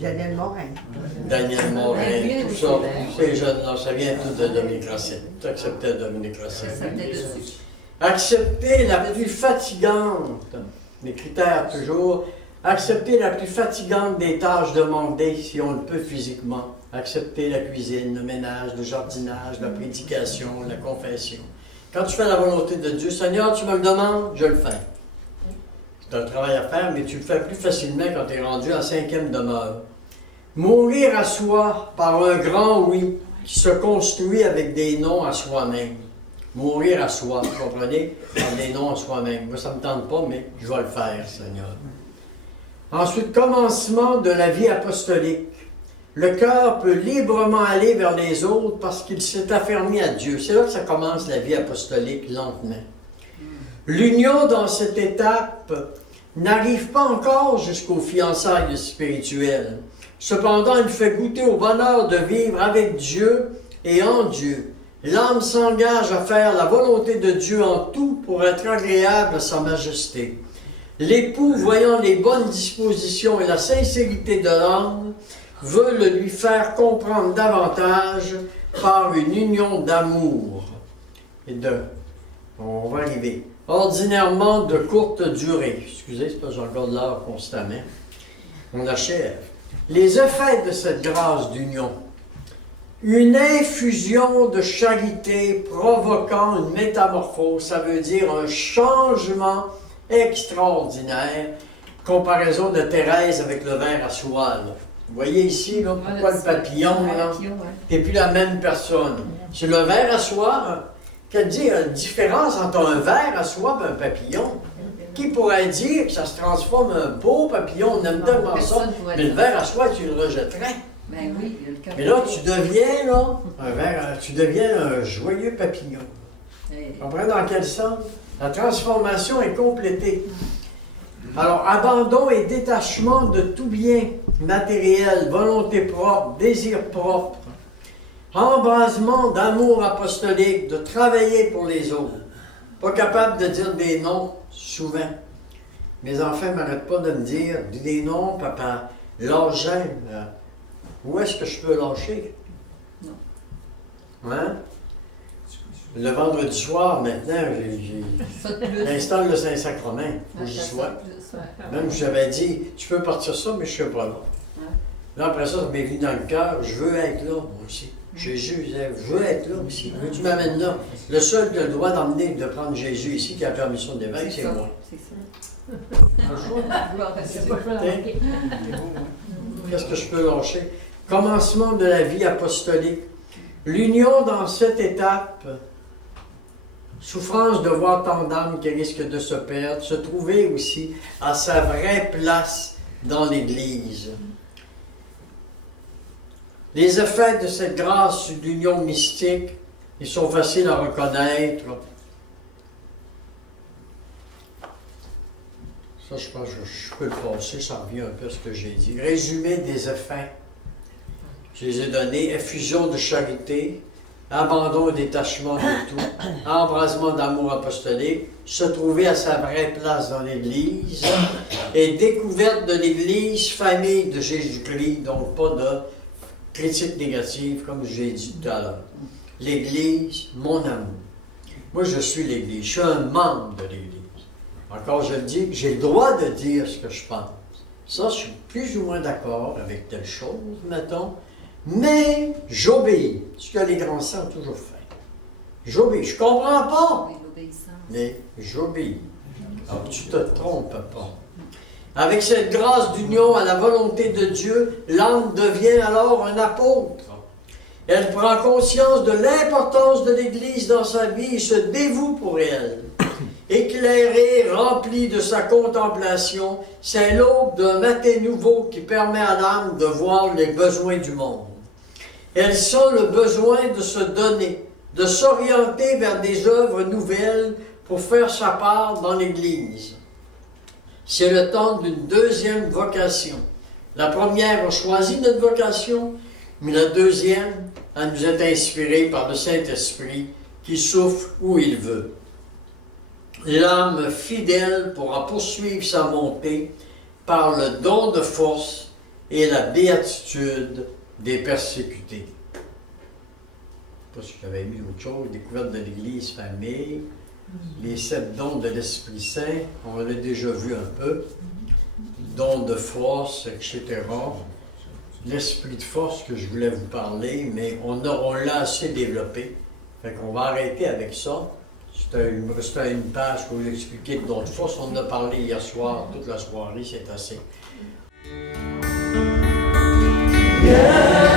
Daniel Morin. Daniel Morin, tout ça, ces jeunes-là, ça vient tout de Dominique-Racine. Tout accepté Dominique-Racine. Accepter la plus fatigante, mes critères toujours, accepter la plus fatigante des tâches demandées si on le peut physiquement. Accepter la cuisine, le ménage, le jardinage, la prédication, la confession. Quand tu fais la volonté de Dieu, Seigneur, tu me le demandes, je le fais. C'est un travail à faire, mais tu le fais plus facilement quand tu es rendu en 5e demeure. Mourir à soi par un grand oui qui se construit avec des noms à soi-même. Mourir à soi, vous comprenez? Par des noms à soi-même. Moi, ça ne me tente pas, mais je vais le faire, Seigneur. Ensuite, commencement de la vie apostolique. Le cœur peut librement aller vers les autres parce qu'il s'est affermi à Dieu. C'est là que ça commence la vie apostolique lentement. L'union dans cette étape n'arrive pas encore jusqu'aux fiançailles spirituelles. Cependant, il fait goûter au bonheur de vivre avec Dieu et en Dieu. L'âme s'engage à faire la volonté de Dieu en tout pour être agréable à sa majesté. L'époux, voyant les bonnes dispositions et la sincérité de l'âme, veut le lui faire comprendre davantage par une union d'amour. Et on va arriver. Ordinairement de courte durée. Excusez, c'est parce que je regarde l'heure constamment. On achève. Les effets de cette grâce d'union. Une infusion de charité provoquant une métamorphose, ça veut dire un changement extraordinaire. Comparaison de Thérèse avec le verre à soie. Là. Vous voyez ici, là, pourquoi le papillon, là? Tu n'es plus la même personne. C'est le verre à soie, qu'elle dit une différence entre un verre à soie et un papillon. Qui pourrait dire que ça se transforme en un beau papillon, on aime tellement ça, mais le verre à soie, tu le rejetterais. Ben oui, mais là, tu deviens, là, tu deviens un joyeux papillon. Vous comprenez dans quel sens? La transformation est complétée. Alors, abandon et détachement de tout bien matériel, volonté propre, désir propre, embrasement d'amour apostolique, de travailler pour les autres. Pas capable de dire des noms souvent. Mes enfants ne m'arrêtent pas de me dire, dis des noms, papa, lâche-en. Où est-ce que je peux lâcher? Non. Hein? Le vendredi soir, maintenant, j'installe le Saint-Sacrement. Il faut que j'y sois. Même j'avais dit, tu peux partir ça, mais je ne suis pas là. Là, après ça m'est venu dans le cœur, je veux être là, moi aussi. Jésus disait, je veux être là aussi. Tu m'amènes là. Le seul qui a le droit d'emmener, de prendre Jésus ici, qui a la permission d'évêque, c'est moi. C'est ça. Qu'est-ce que je peux lâcher? Commencement de la vie apostolique. L'union dans cette étape, souffrance de voir tant d'âmes qui risquent de se perdre, se trouver aussi à sa vraie place dans l'Église. Les effets de cette grâce d'union mystique, ils sont faciles à reconnaître. Ça, je pense que je peux le passer, ça revient un peu à ce que j'ai dit. Résumé des effets. Je les ai donnés. Effusion de charité, abandon et détachement de tout, embrasement d'amour apostolique, se trouver à sa vraie place dans l'Église, et découverte de l'Église, famille de Jésus-Christ, donc pas de critique négative, comme j'ai dit tout à l'heure. L'Église, mon amour. Moi, je suis l'Église, je suis un membre de l'Église. Encore, je le dis, j'ai le droit de dire ce que je pense. Ça, je suis plus ou moins d'accord avec telle chose, mettons, mais j'obéis, ce que les grands saints ont toujours fait. J'obéis. Je comprends pas, mais j'obéis. Alors, tu te trompes pas. Avec cette grâce d'union à la volonté de Dieu, l'âme devient alors un apôtre. Elle prend conscience de l'importance de l'Église dans sa vie et se dévoue pour elle. Éclairée, remplie de sa contemplation, c'est l'aube d'un matin nouveau qui permet à l'âme de voir les besoins du monde. Elle sent le besoin de se donner, de s'orienter vers des œuvres nouvelles pour faire sa part dans l'Église. C'est le temps d'une deuxième vocation. La première a choisi notre vocation, mais la deuxième, elle nous est inspirée par le Saint-Esprit qui souffle où il veut. L'âme fidèle pourra poursuivre sa montée par le don de force et la béatitude des persécutés. Je ne sais pas si j'avais mis autre chose, découverte de l'Église, famille, les 7 dons de l'Esprit Saint, on l'a déjà vu un peu, dons de force, etc. L'esprit de force que je voulais vous parler, mais on l'a assez développé, fait qu'on va arrêter avec ça. Il me restait une page pour vous expliquer de d'autres forces. On en a parlé hier soir, toute la soirée, c'est assez. Yeah.